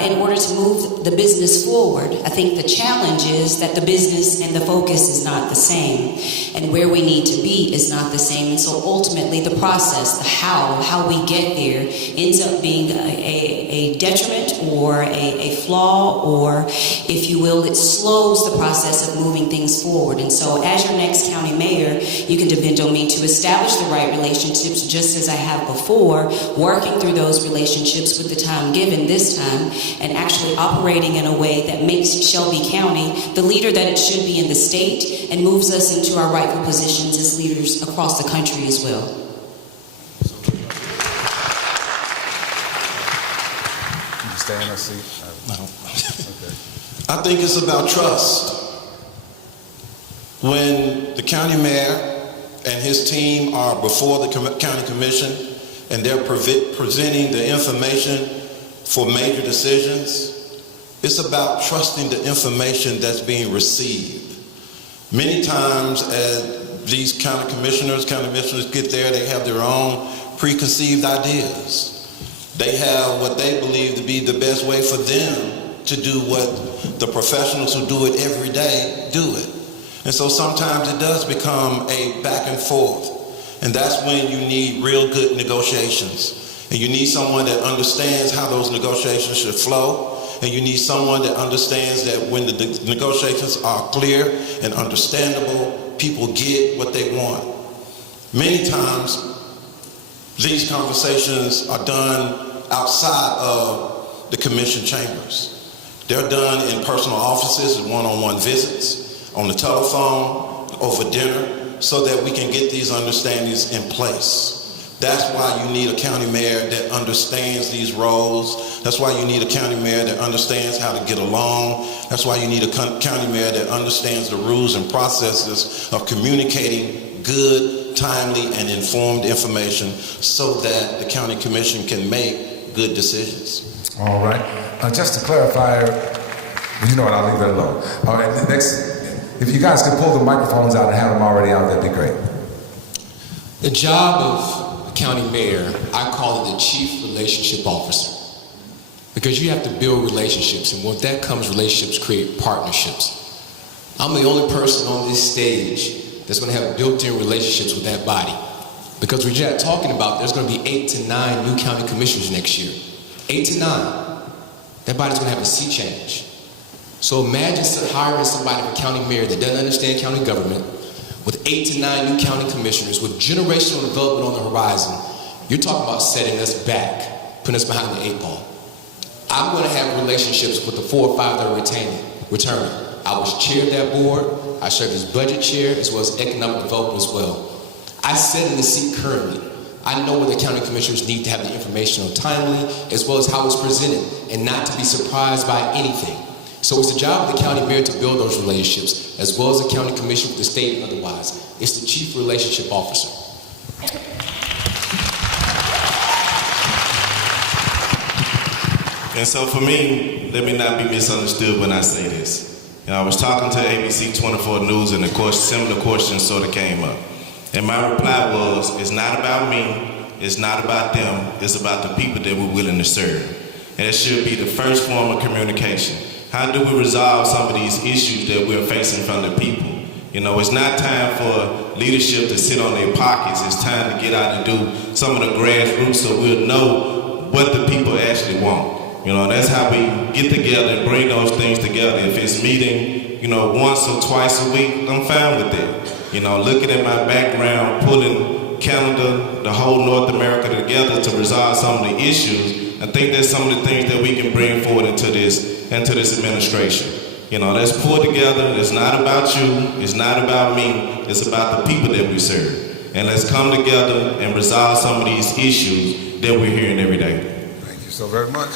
in order to move the business forward. I think the challenge is that the business and the focus is not the same, and where we need to be is not the same, and so ultimately the process, the how we get there, ends up being a detriment or a flaw, or if you will, it slows the process of moving things forward. And so as your next county mayor, you can depend on me to establish the right relationships, just as I have before, working through those relationships with the time given this time, and actually operating in a way that makes Shelby County the leader that it should be in the state, and moves us into our rightful positions as leaders across the country as well. Can you stay in that seat? No. Okay. I think it's about trust. When the county mayor and his team are before the county commission and they're presenting the information for major decisions, it's about trusting the information that's being received. Many times as these county commissioners get there, they have their own preconceived ideas. They have what they believe to be the best way for them to do what the professionals who do it every day do it. And so sometimes it does become a back and forth. And that's when you need real good negotiations. And you need someone that understands how those negotiations should flow. And you need someone that understands that when the negotiations are clear and understandable, people get what they want. Many times, these conversations are done outside of the commission chambers. They're done in personal offices, one-on-one visits, on the telephone, over dinner, so that we can get these understandings in place. That's why you need a county mayor that understands these roles. That's why you need a county mayor that understands how to get along. That's why you need a county mayor that understands the rules and processes of communicating good, timely, and informed information so that the county commission can make good decisions. All right. Just to clarify, you know what, I'll leave that alone. All right, next, if you guys could pull the microphones out and have them already out, that'd be great. The job of the county mayor, I call it the chief relationship officer. Because you have to build relationships, and with that comes relationships create partnerships. I'm the only person on this stage that's going to have built-in relationships with that body. Because we're just talking about there's going to be 8 to 9 new county commissioners next year. 8 to 9. That body's going to have a sea change. So imagine hiring somebody for county mayor that doesn't understand county government, with 8 to 9 new county commissioners, with generational development on the horizon. You're talking about setting us back, putting us behind the 8 ball. I'm going to have relationships with the 4 or 5 that are returning. I was chair of that board. I serve as budget chair as well as economic development as well. I sit in the seat currently. I know what the county commissioners need to have the information on timely, as well as how it's presented, and not to be surprised by anything. So it's the job of the county mayor to build those relationships, as well as the county commission with the state and otherwise. It's the chief relationship officer. And so for me, let me not be misunderstood when I say this. You know, I was talking to ABC 24 News, and of course, similar questions sort of came up. And my reply was, it's not about me, it's not about them, it's about the people that we're willing to serve. And it should be the first form of communication. How do we resolve some of these issues that we're facing from the people? You know, it's not time for leadership to sit on their pockets. It's time to get out and do some of the grassroots so we'll know what the people actually want. You know, that's how we get together and bring those things together. If it's meeting, you know, once or twice a week, I'm fine with that. You know, looking at my background, pulling Canada, the whole North America together to resolve some of the issues, I think that's some of the things that we can bring forward into this administration. You know, let's pull together. It's not about you. It's not about me. It's about the people that we serve. And let's come together and resolve some of these issues that we're hearing every day. Thank you so very much.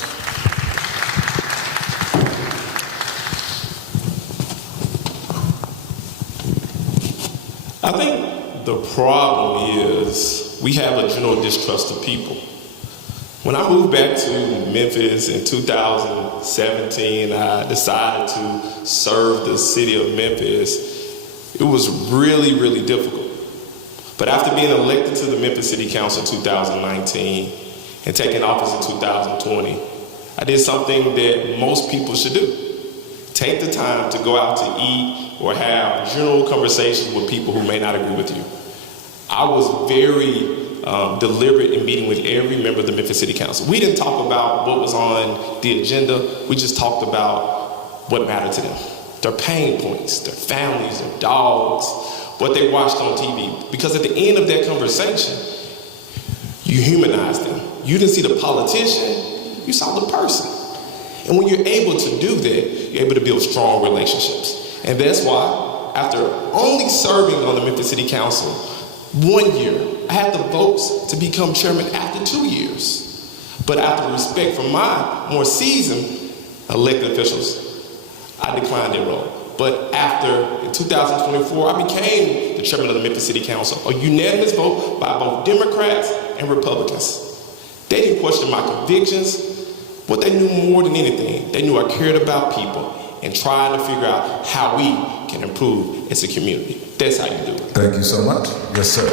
I think the problem is we have a general distrust of people. When I moved back to Memphis in 2017, I decided to serve the city of Memphis. It was really, really difficult. But after being elected to the Memphis City Council in 2019 and taking office in 2020, I did something that most people should do. Take the time to go out to eat or have general conversations with people who may not agree with you. I was very deliberate in meeting with every member of the Memphis City Council. We didn't talk about what was on the agenda. We just talked about what mattered to them. Their pain points, their families, their dogs, what they watched on TV. Because at the end of that conversation, you humanized them. You didn't see the politician, you saw the person. And when you're able to do that, you're able to build strong relationships. And that's why, after only serving on the Memphis City Council 1 year, I had the votes to become chairman after 2 years. But out of respect for my more seasoned elected officials, I declined their role. But after, in 2024, I became the chairman of the Memphis City Council, a unanimous vote by both Democrats and Republicans. They didn't question my convictions. What they knew more than anything, they knew I cared about people and trying to figure out how we can improve as a community. That's how you do it. Thank you so much. Yes, sir.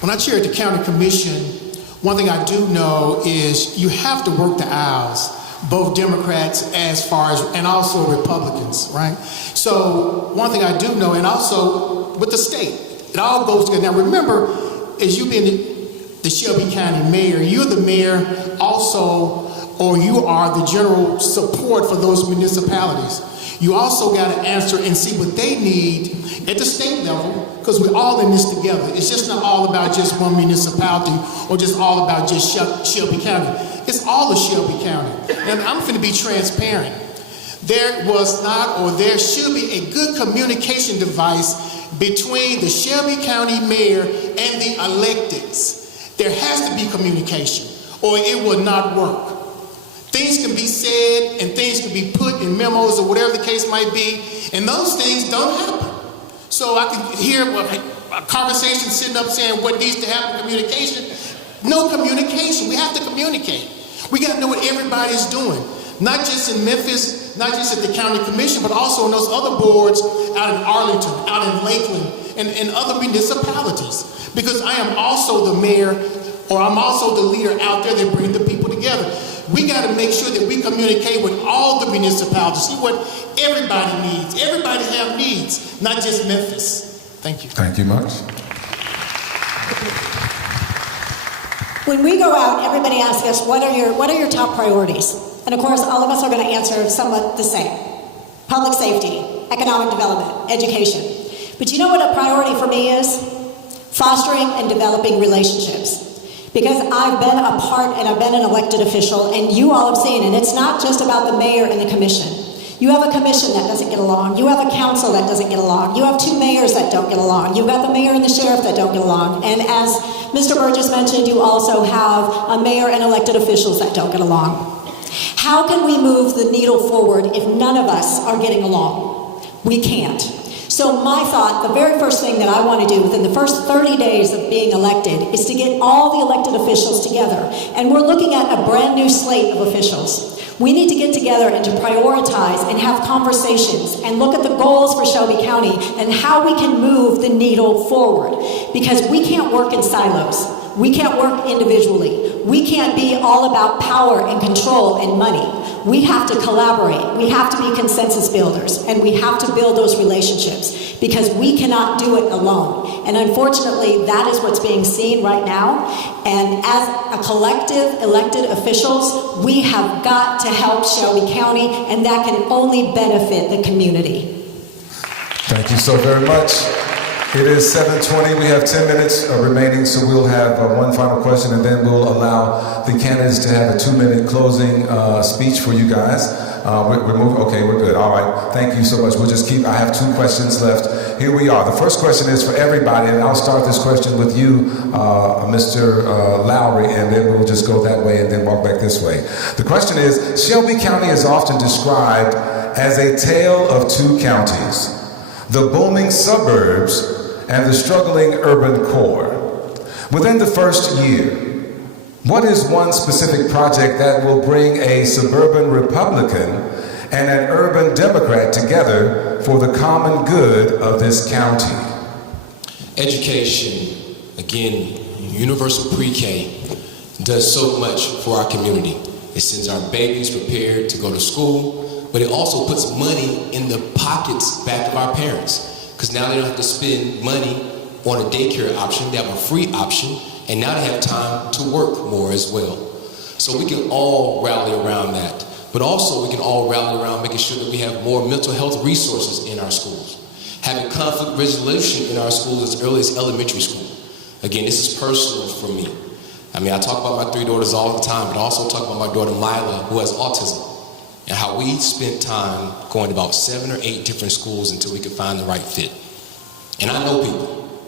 When I chaired the county commission, one thing I do know is you have to work the aisles, both Democrats as far as, and also Republicans, right? So one thing I do know, and also with the state, it all goes together. Now remember, as you've been the Shelby County mayor, you're the mayor also, or you are the general support for those municipalities. You also got to answer and see what they need at the state level, because we're all in this together. It's just not all about just one municipality or just all about just Shelby County. It's all of Shelby County. And I'm going to be transparent. There was not, or there should be a good communication device between the Shelby County mayor and the electeds. There has to be communication, or it will not work. Things can be said and things can be put in memos or whatever the case might be, and those things don't happen. So I can hear a conversation sitting up saying what needs to happen, communication. No communication. We have to communicate. We got to know what everybody's doing, not just in Memphis, not just at the county commission, but also in those other boards out in Arlington, out in Lakeland, and other municipalities. Because I am also the mayor, or I'm also the leader out there that bring the people together. We got to make sure that we communicate with all the municipalities, see what everybody needs. Everybody have needs, not just Memphis. Thank you. Thank you much. When we go out, everybody asks us, what are your top priorities? And of course, all of us are going to answer somewhat the same. Public safety, economic development, education. But you know what a priority for me is? Fostering and developing relationships. Because I've been a part and I've been an elected official, and you all have seen, and it's not just about the mayor and the commission. You have a commission that doesn't get along. You have a council that doesn't get along. You have two mayors that don't get along. You've got the mayor and the sheriff that don't get along. And as Mr. Burgess mentioned, you also have a mayor and elected officials that don't get along. How can we move the needle forward if none of us are getting along? We can't. So my thought, the very first thing that I want to do within the first 30 days of being elected is to get all the elected officials together. And we're looking at a brand new slate of officials. We need to get together and to prioritize and have conversations and look at the goals for Shelby County and how we can move the needle forward. Because we can't work in silos. We can't work individually. We can't be all about power and control and money. We have to collaborate. We have to be consensus builders, and we have to build those relationships because we cannot do it alone. And unfortunately, that is what's being seen right now. And as a collective elected officials, we have got to help Shelby County, and that can only benefit the community. Thank you so very much. It is 7:20. We have 10 minutes remaining, so we'll have one final question, and then we'll allow the candidates to have a 2-minute closing speech for you guys. We're moving. Okay, we're good. All right. Thank you so much. We'll just keep. I have 2 questions left. Here we are. The first question is for everybody, and I'll start this question with you, Mr. Lowry, and then we'll just go that way and then walk back this way. The question is: Shelby County is often described as a tale of 2 counties, the booming suburbs and the struggling urban core. Within the first year, what is one specific project that will bring a suburban Republican and an urban Democrat together for the common good of this county? Education, again, universal pre-K does so much for our community. It sends our babies prepared to go to school, but it also puts money in the pockets back of our parents. Because now they don't have to spend money on a daycare option, they have a free option, and now they have time to work more as well. So we can all rally around that. But also we can all rally around making sure that we have more mental health resources in our schools. Having conflict resolution in our schools as early as elementary school. Again, this is personal for me. I mean, I talk about my 3 daughters all the time, but I also talk about my daughter Mila, who has autism. And how we spent time going to about 7 or 8 different schools until we could find the right fit. And I know people.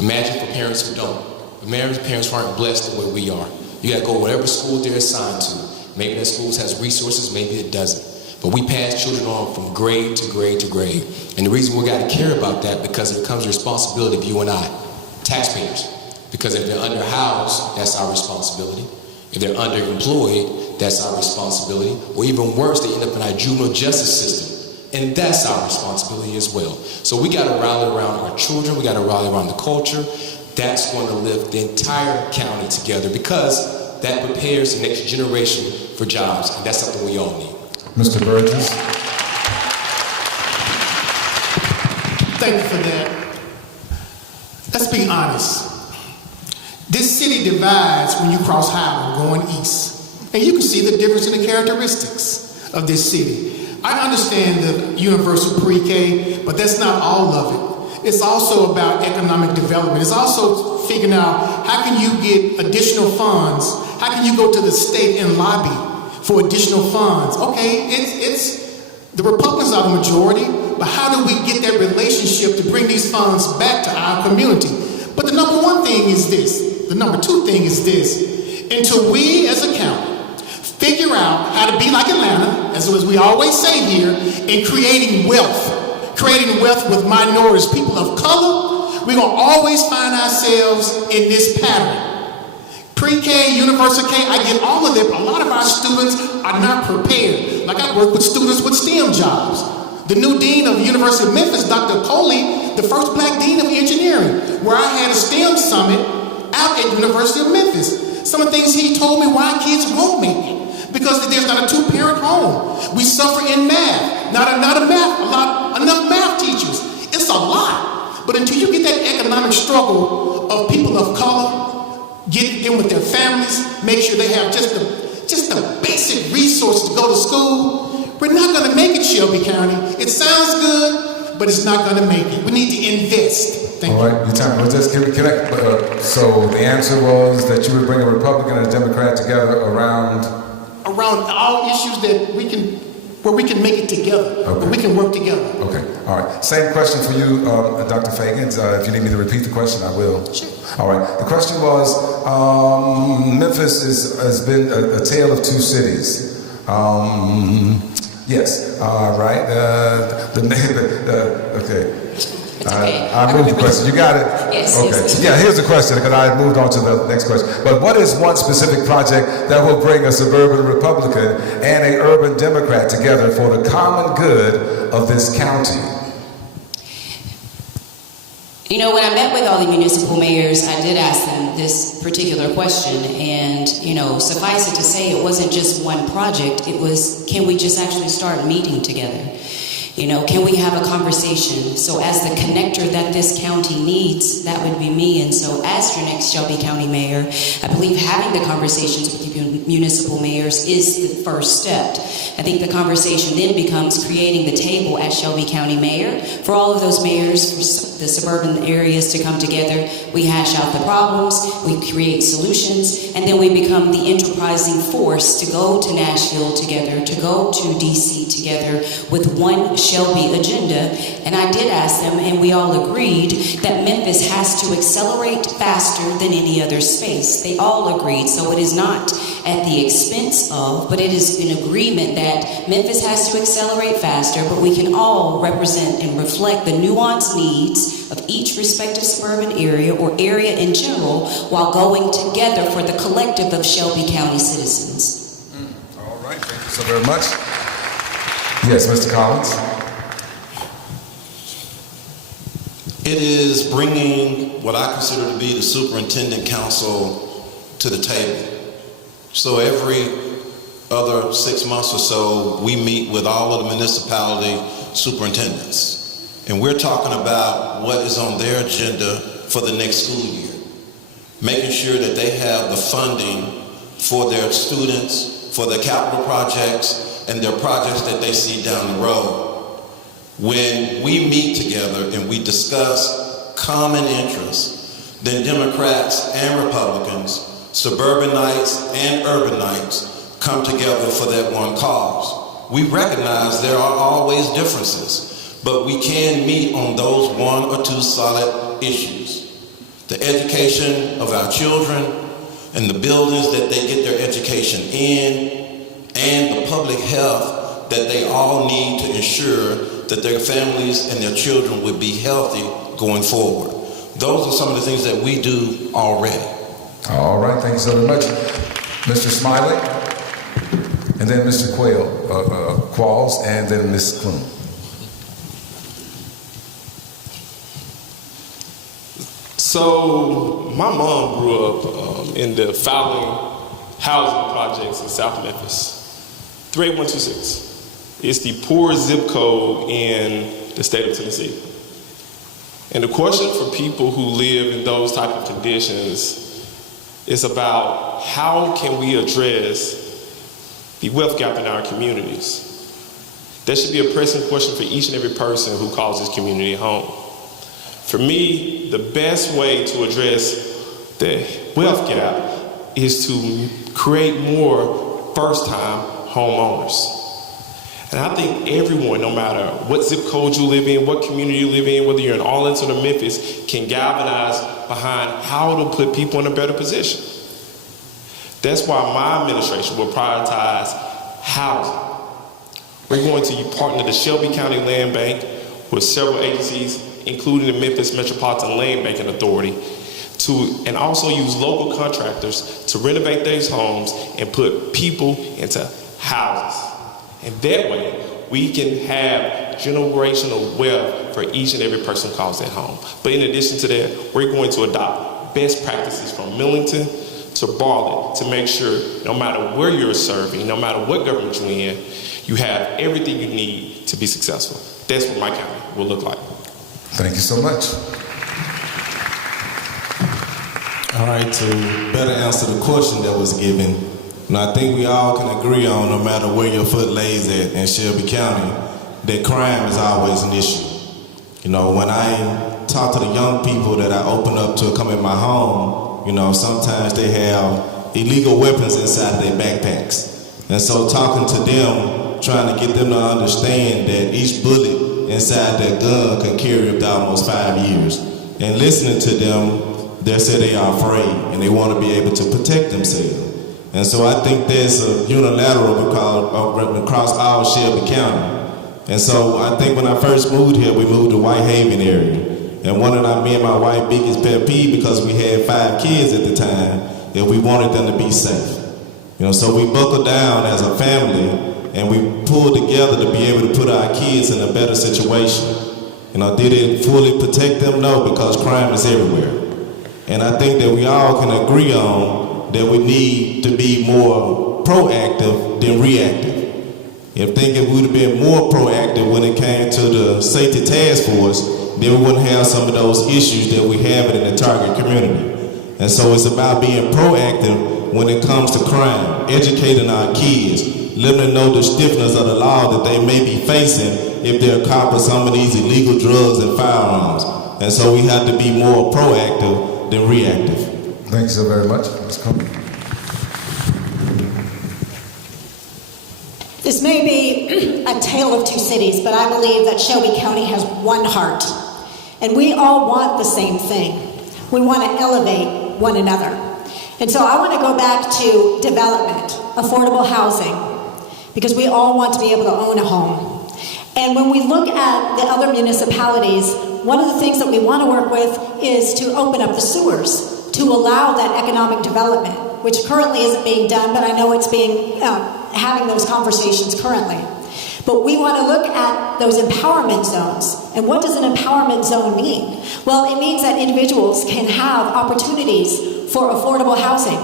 Imagine for parents who don't. Imagine parents who aren't blessed the way we are. You gotta go whatever school they're assigned to. Maybe that school has resources, maybe it doesn't. But we pass children on from grade to grade to grade. And the reason we gotta care about that because it becomes a responsibility of you and I, taxpayers. Because if they're underhoused, that's our responsibility. If they're underemployed, that's our responsibility. Or even worse, they end up in our juvenile justice system. And that's our responsibility as well. So we gotta rally around our children, we gotta rally around the culture. That's going to lift the entire county together because that prepares the next generation for jobs. And that's something we all need. Mr. Burgess. Thank you for that. Let's be honest. This city divides when you cross Highland going east. And you can see the difference in the characteristics of this city. I understand the universal pre-K, but that's not all of it. It's also about economic development. It's also figuring out how can you get additional funds? How can you go to the state and lobby for additional funds? Okay, it's the Republicans are the majority, but how do we get that relationship to bring these funds back to our community? But the number 1 thing is this. The number 2 thing is this. Until we as a county figure out how to be like Atlanta, as we always say here, in creating wealth with minorities, people of color, we're going to always find ourselves in this pattern. Pre-K, universal K, I get all of that, but a lot of our students are not prepared. Like I work with students with STEM jobs. The new dean of the University of Memphis, Dr. Coley, the first black dean of engineering, where I had a STEM summit out at University of Memphis. Some of the things he told me why kids won't make it. Because there's not a 2-parent home. We suffer in math. Not enough math teachers. It's a lot. But until you get that economic struggle of people of color, get in with their families, make sure they have just the basic resources to go to school, we're not going to make it, Shelby County. It sounds good, but it's not going to make it. We need to invest. Thank you. All right, your time. Well, just can I, so the answer was that you would bring a Republican and a Democrat together around all issues that we can, where we can make it together, where we can work together. Okay, all right. Same question for you, Dr. Fagan. If you need me to repeat the question, I will. Sure. All right. The question was, Memphis has been a tale of two cities. Yes. All right. Okay. I moved the question. You got it? Yes. Okay. Yes. Yeah, here's the question, because I moved on to the next question. But what is one specific project that will bring a suburban Republican and an urban Democrat together for the common good of this county? You know, when I met with all the municipal mayors, I did ask them this particular question, and, you know, suffice it to say, it wasn't just one project. It was, can we just actually start meeting together? You know, can we have a conversation? So as the connector that this county needs, that would be me. And so as your next Shelby County mayor, I believe having the conversations with the municipal mayors is the first step. I think the conversation then becomes creating the table at Shelby County Mayor for all of those mayors, for the suburban areas to come together. We hash out the problems, we create solutions, and then we become the enterprising force to go to Nashville together, to go to DC together with one Shelby agenda. And I did ask them, and we all agreed that Memphis has to accelerate faster than any other space. They all agreed, so it is not at the expense of, but it is an agreement that Memphis has to accelerate faster, but we can all represent and reflect the nuanced needs of each respective suburban area or area in general while going together for the collective of Shelby County citizens. All right, thank you so very much. Yes, Mr. Collins. It is bringing what I consider to be the Superintendent Council to the table. So every other 6 months or so, we meet with all of the municipality superintendents. And we're talking about what is on their agenda for the next school year. Making sure that they have the funding for their students, for their capital projects, and their projects that they see down the road. When we meet together and we discuss common interests, then Democrats and Republicans, suburbanites and urbanites come together for that one cause. We recognize there are always differences, but we can meet on those one or two solid issues. The education of our children and the buildings that they get their education in, and the public health that they all need to ensure that their families and their children would be healthy going forward. Those are some of the things that we do already. All right, thank you so very much. Mr. Smiley, and then Mr. Qualls, and then Ms. Clune. So my mom grew up in the Fowling housing projects in South Memphis. 38126. It's the poorest zip code in the state of Tennessee. And the question for people who live in those type of conditions is about how can we address the wealth gap in our communities. That should be a pressing question for each and every person who calls this community home. For me, the best way to address the wealth gap is to create more first-time homeowners. And I think everyone, no matter what zip code you live in, what community you live in, whether you're in Arlington or Memphis, can galvanize behind how to put people in a better position. That's why my administration will prioritize housing. We're going to partner the Shelby County Land Bank with several agencies, including the Memphis Metropolitan Land Banking Authority, and also use local contractors to renovate these homes and put people into houses. And that way, we can have generational wealth for each and every person who calls that home. But in addition to that, we're going to adopt best practices from Millington to Bartlett to make sure no matter where you're serving, no matter what government you're in, you have everything you need to be successful. That's what my county will look like. Thank you so much. All right, to better answer the question that was given, and I think we all can agree on, no matter where your foot lays at in Shelby County, that crime is always an issue. You know, when I talk to the young people that I open up to come in my home, you know, sometimes they have illegal weapons inside of their backpacks. And so talking to them, trying to get them to understand that each bullet inside that gun can carry up to almost 5 years. And listening to them, they say they are afraid and they want to be able to protect themselves. And so I think there's a unilateral across all Shelby County. And so I think when I first moved here, we moved to Whitehaven area. And one of me and my wife biggest pet peeve, because we had 5 kids at the time, that we wanted them to be safe. You know, so we buckled down as a family and we pulled together to be able to put our kids in a better situation. You know, did it fully protect them? No, because crime is everywhere. And I think that we all can agree on that we need to be more proactive than reactive. If we would have been more proactive when it came to the safety task force, then we wouldn't have some of those issues that we have in the target community. And so it's about being proactive when it comes to crime, educating our kids, letting them know the stiffness of the law that they may be facing if they're caught with some of these illegal drugs and firearms. And so we have to be more proactive than reactive. Thank you so very much. Let's come. This may be a tale of two cities, but I believe that Shelby County has one heart, and we all want the same thing. We want to elevate one another. And so I want to go back to development, affordable housing, because we all want to be able to own a home. And when we look at the other municipalities, one of the things that we want to work with is to open up the sewers to allow that economic development, which currently isn't being done, but I know it's being having those conversations currently. But we want to look at those empowerment zones. And what does an empowerment zone mean? Well, it means that individuals can have opportunities for affordable housing.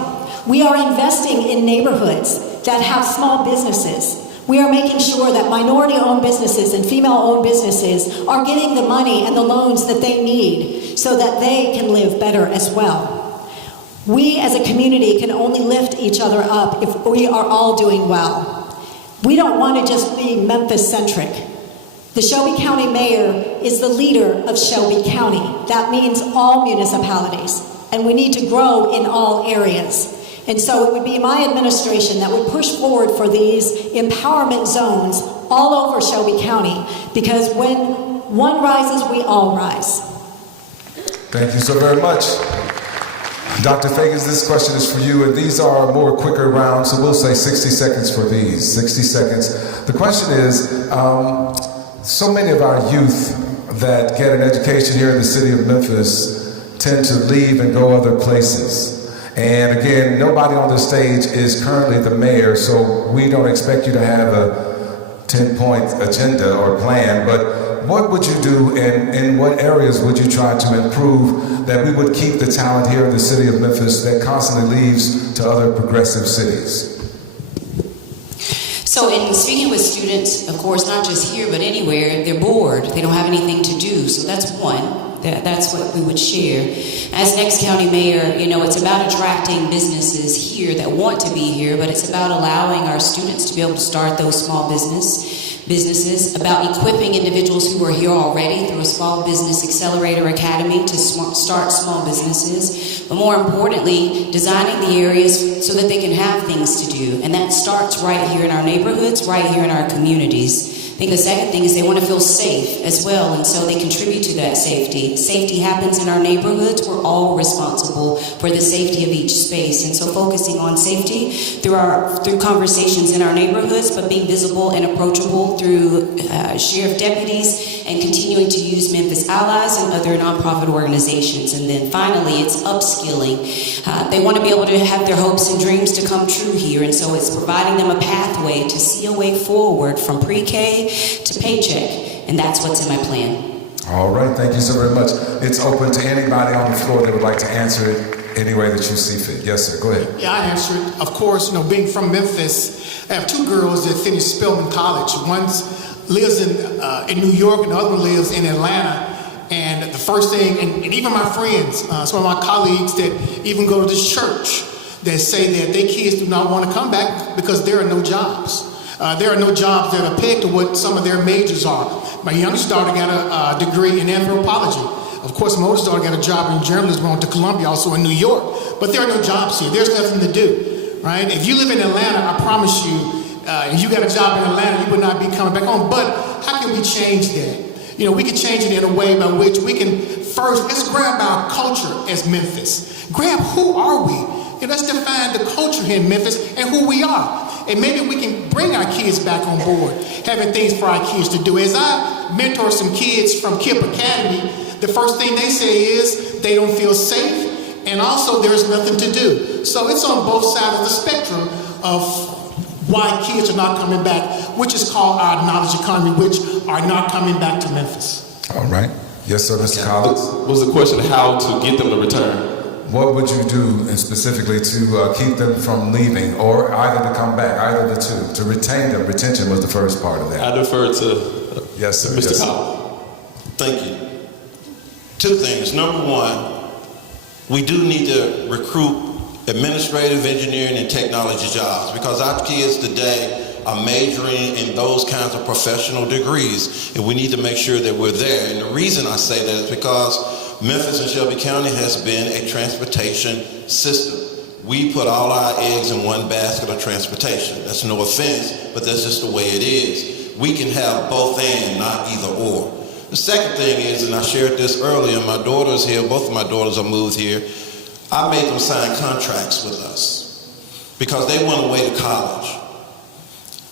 We are investing in neighborhoods that have small businesses. We are making sure that minority-owned businesses and female-owned businesses are getting the money and the loans that they need so that they can live better as well. We as a community can only lift each other up if we are all doing well. We don't want to just be Memphis-centric. The Shelby County Mayor is the leader of Shelby County. That means all municipalities, and we need to grow in all areas. And so it would be my administration that would push forward for these empowerment zones all over Shelby County, because when one rises, we all rise. Thank you so very much. Dr. Fagans, this question is for you, and these are more quicker rounds, so we'll say 60 seconds for these. 60 seconds. The question is, so many of our youth that get an education here in the city of Memphis tend to leave and go other places. And again, nobody on the stage is currently the mayor, so we don't expect you to have a 10-point agenda or plan, but what would you do and in what areas would you try to improve that we would keep the talent here in the city of Memphis that constantly leaves to other progressive cities? So in speaking with students, of course, not just here, but anywhere, they're bored. They don't have anything to do. So that's one. That's what we would share. As next county mayor, you know, it's about attracting businesses here that want to be here, but it's about allowing our students to be able to start those small businesses, about equipping individuals who are here already through a Small Business Accelerator Academy to start small businesses, but more importantly, designing the areas so that they can have things to do. And that starts right here in our neighborhoods, right here in our communities. I think the second thing is they want to feel safe as well, and so they contribute to that safety. Safety happens in our neighborhoods. We're all responsible for the safety of each space, and so focusing on safety through conversations in our neighborhoods, but being visible and approachable through sheriff deputies and continuing to use Memphis Allies and other nonprofit organizations. And then finally, it's upskilling. They want to be able to have their hopes and dreams to come true here, and so it's providing them a pathway to see a way forward from pre-K to paycheck, and that's what's in my plan. All right, thank you so very much. It's open to anybody on the floor that would like to answer it any way that you see fit. Yes, sir, go ahead. Yeah, I answered. Of course, you know, being from Memphis, I have two girls that finished Spelman College. One lives in New York, and the other one lives in Atlanta. And the first thing, and even my friends, some of my colleagues that even go to this church, that say that their kids do not want to come back because there are no jobs. There are no jobs that are pegged to what some of their majors are. My youngest daughter got a degree in anthropology. Of course, my oldest daughter got a job in journalism, went to Columbia, also in New York. But there are no jobs here. There's nothing to do, right? If you live in Atlanta, I promise you, if you got a job in Atlanta, you would not be coming back home. But how can we change that? You know, we can change it in a way by which we can first, let's grab our culture as Memphis. Grab who are we? And let's define the culture here in Memphis and who we are. And maybe we can bring our kids back on board, having things for our kids to do. As I mentor some kids from KIPP Academy, the first thing they say is they don't feel safe, and also there's nothing to do. So it's on both sides of the spectrum of why kids are not coming back, which is called our knowledge economy, which are not coming back to Memphis. All right. Yes, sir, Mr. Collins. What was the question, how to get them to return? What would you do and specifically to keep them from leaving, or either to come back, either the two, to retain them? Retention was the first part of that. I defer to yes, sir. Mr. Yes, Collins. Thank you. Two things. Number one, we do need to recruit administrative, engineering, and technology jobs, because our kids today are majoring in those kinds of professional degrees, and we need to make sure that we're there. And the reason I say that is because Memphis and Shelby County has been a transportation system. We put all our eggs in one basket of transportation. That's no offense, but that's just the way it is. We can have both and, not either or. The second thing is, and I shared this earlier, my daughter's here, both of my daughters are moved here. I made them sign contracts with us because they went away to college.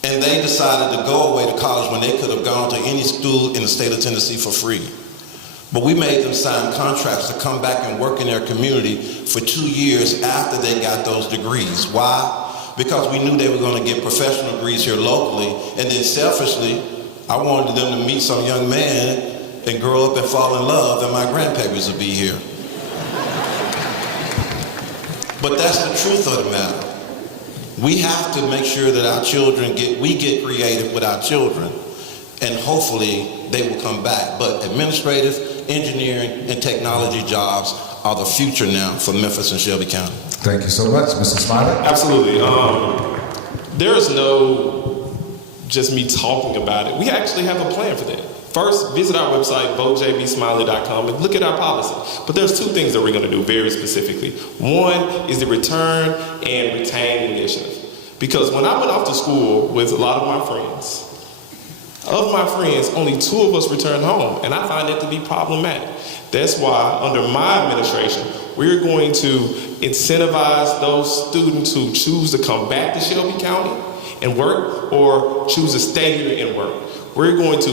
And they decided to go away to college when they could have gone to any school in the state of Tennessee for free. But we made them sign contracts to come back and work in their community for 2 years after they got those degrees. Why? Because we knew they were going to get professional degrees here locally, and then selfishly, I wanted them to meet some young man and grow up and fall in love, and my grandparents would be here. But that's the truth of the matter. We have to make sure that our children we get creative with our children, and hopefully they will come back. But administrative, engineering, and technology jobs are the future now for Memphis and Shelby County. Thank you so much, Mr. Smiley. Absolutely. There is no just me talking about it. We actually have a plan for that. First, visit our website, votejbsmiley.com, and look at our policy. But there's two things that we're going to do very specifically. One is the return and retain initiative. Because when I went off to school with a lot of my friends, only 2 of us returned home, and I find that to be problematic. That's why, under my administration, we're going to incentivize those students who choose to come back to Shelby County and work, or choose to stay here and work. We're going to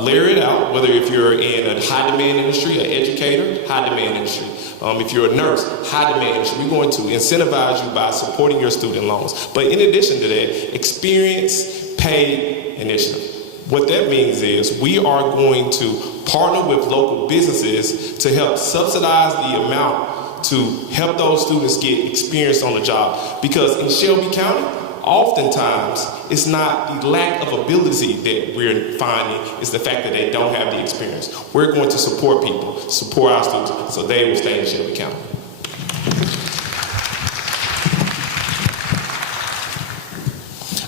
layer it out, whether if you're in a high-demand industry, an educator, high-demand industry. If you're a nurse, high-demand industry. We're going to incentivize you by supporting your student loans. But in addition to that, experience paid initiative. What that means is we are going to partner with local businesses to help subsidize the amount to help those students get experience on the job. Because in Shelby County, oftentimes, it's not the lack of ability that we're finding, it's the fact that they don't have the experience. We're going to support people, support our students, so they will stay in Shelby County.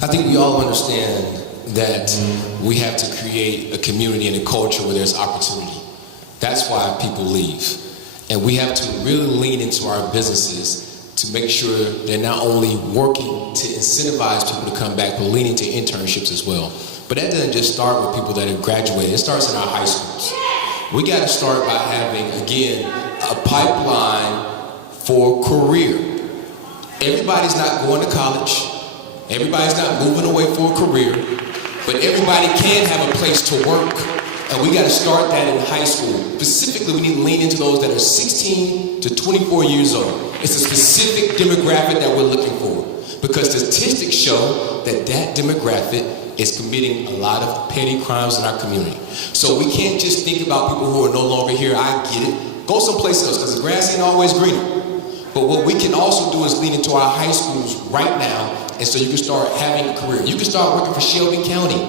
I think we all understand that we have to create a community and a culture where there's opportunity. That's why people leave. And we have to really lean into our businesses to make sure they're not only working to incentivize people to come back, but leaning to internships as well. But that doesn't just start with people that have graduated. It starts in our high schools. We got to start by having, again, a pipeline for career. Everybody's not going to college. Everybody's not moving away for a career. But everybody can have a place to work. And we got to start that in high school. Specifically, we need to lean into those that are 16 to 24 years old. It's a specific demographic that we're looking for, because statistics show that that demographic is committing a lot of petty crimes in our community. So we can't just think about people who are no longer here. I get it. Go someplace else, because the grass ain't always greener. But what we can also do is lean into our high schools right now, and so you can start having a career. You can start working for Shelby County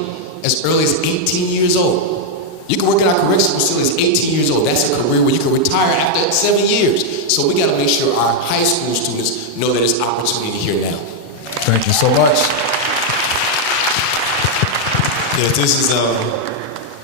as early as 18 years old. You can work in our correctional facility as 18 years old. That's a career where you can retire after 7 years. So we got to make sure our high school students know that there's opportunity here now. Thank you so much. Yes, this is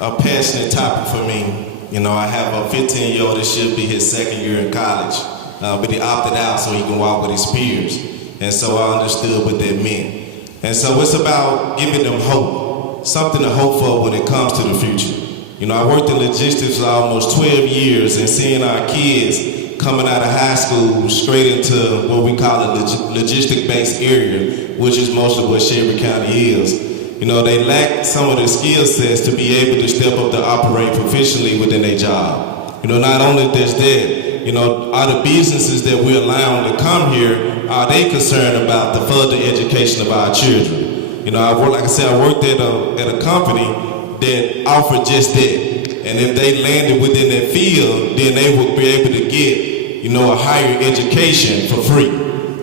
a passionate topic for me. You know, I have a 15-year-old that should be his second year in college, but he opted out so he can walk with his peers. And so I understood what that meant. And so it's about giving them hope, something to hope for when it comes to the future. You know, I worked in logistics for almost 12 years, and seeing our kids coming out of high school straight into what we call a logistic-based area, which is most of what Shelby County is. You know, they lack some of the skill sets to be able to step up to operate professionally within their job. You know, not only does that, you know, are the businesses that we're allowing to come here, are they concerned about the further education of our children? You know, I worked at a company that offered just that. And if they landed within that field, then they would be able to get, you know, a higher education for free.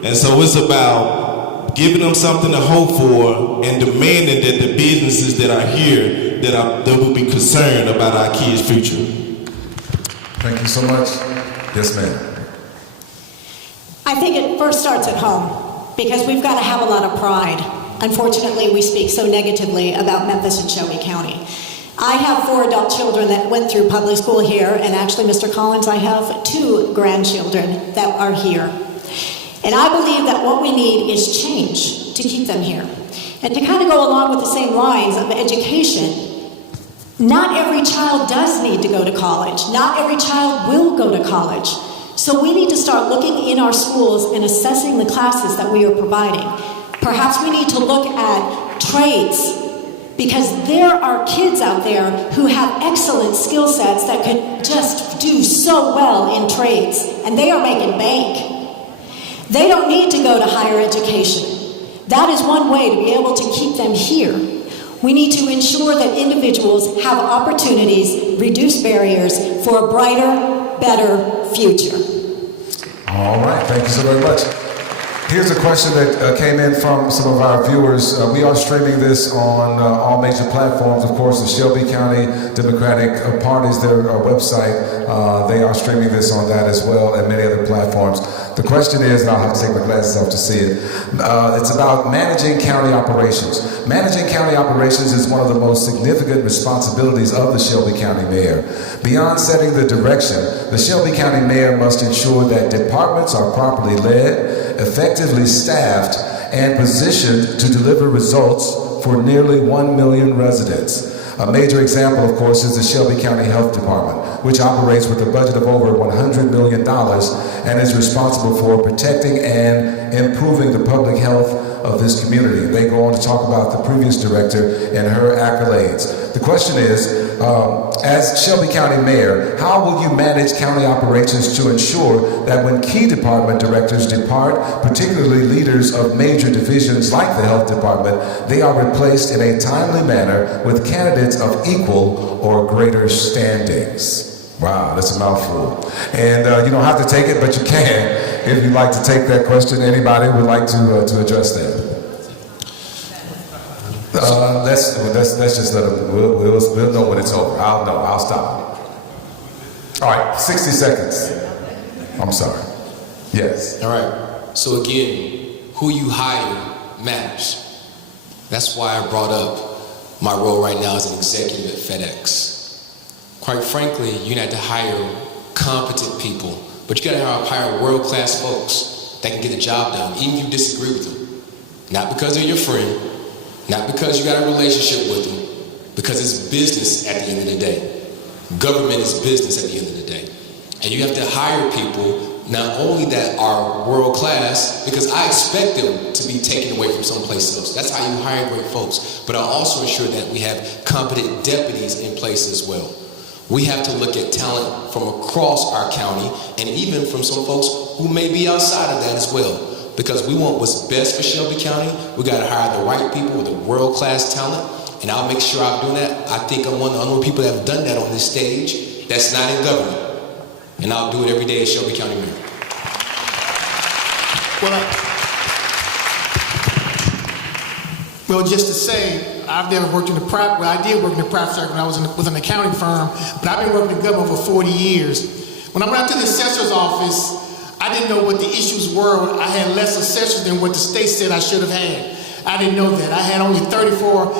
And so it's about giving them something to hope for and demanding that the businesses that are here that will be concerned about our kids' future. Thank you so much. Yes, ma'am. I think it first starts at home because we've got to have a lot of pride. Unfortunately, we speak so negatively about Memphis and Shelby County. I have 4 adult children that went through public school here, and actually, Mr. Collins, I have 2 grandchildren that are here. And I believe that what we need is change to keep them here. And to kind of go along with the same lines of education, not every child does need to go to college. Not every child will go to college. So we need to start looking in our schools and assessing the classes that we are providing. Perhaps we need to look at trades, because there are kids out there who have excellent skill sets that could just do so well in trades, and they are making bank. They don't need to go to higher education. That is one way to be able to keep them here. We need to ensure that individuals have opportunities, reduce barriers for a brighter, better future. All right, thank you so very much. Here's a question that came in from some of our viewers. We are streaming this on all major platforms. Of course, the Shelby County Democratic Party's their website. They are streaming this on that as well, and many other platforms. The question is, and I'll have to take my glasses off to see it, it's about managing county operations. Managing county operations is one of the most significant responsibilities of the Shelby County Mayor. Beyond setting the direction, the Shelby County Mayor must ensure that departments are properly led, effectively staffed, and positioned to deliver results for nearly 1 million residents. A major example, of course, is the Shelby County Health Department, which operates with a budget of over $100 million and is responsible for protecting and improving the public health of this community. They go on to talk about the previous director and her accolades. The question is, as Shelby County Mayor, how will you manage county operations to ensure that when key department directors depart, particularly leaders of major divisions like the Health Department, they are replaced in a timely manner with candidates of equal or greater standings? Wow, that's a mouthful. And you don't have to take it, but you can. If you'd like to take that question, anybody would like to address that? Let's just let them, we'll know when it's over. I'll stop. All right, 60 seconds. I'm sorry. Yes. All right. So again, who you hire matters. That's why I brought up my role right now as an executive at FedEx. Quite frankly, you have to hire competent people, but you gotta hire world-class folks that can get the job done, even if you disagree with them. Not because they're your friend, not because you got a relationship with them, because it's business at the end of the day. Government is business at the end of the day. And you have to hire people not only that are world class, because I expect them to be taken away from someplace else. That's how you hire great folks. But I also ensure that we have competent deputies in place as well. We have to look at talent from across our county and even from some folks who may be outside of that as well. Because we want what's best for Shelby County. We got to hire the right people with the world-class talent, and I'll make sure I'm doing that. I think I'm one of the only people that have done that on this stage that's not in government, and I'll do it every day as Shelby County Mayor. Well, just to say, I've never worked in the private. Well, I did work in the private sector when I was with an accounting firm, but I've been working in government for 40 years. When I went out to the assessor's office, I didn't know what the issues were. I had less assessors than what the state said I should have had. I didn't know that. I had only 34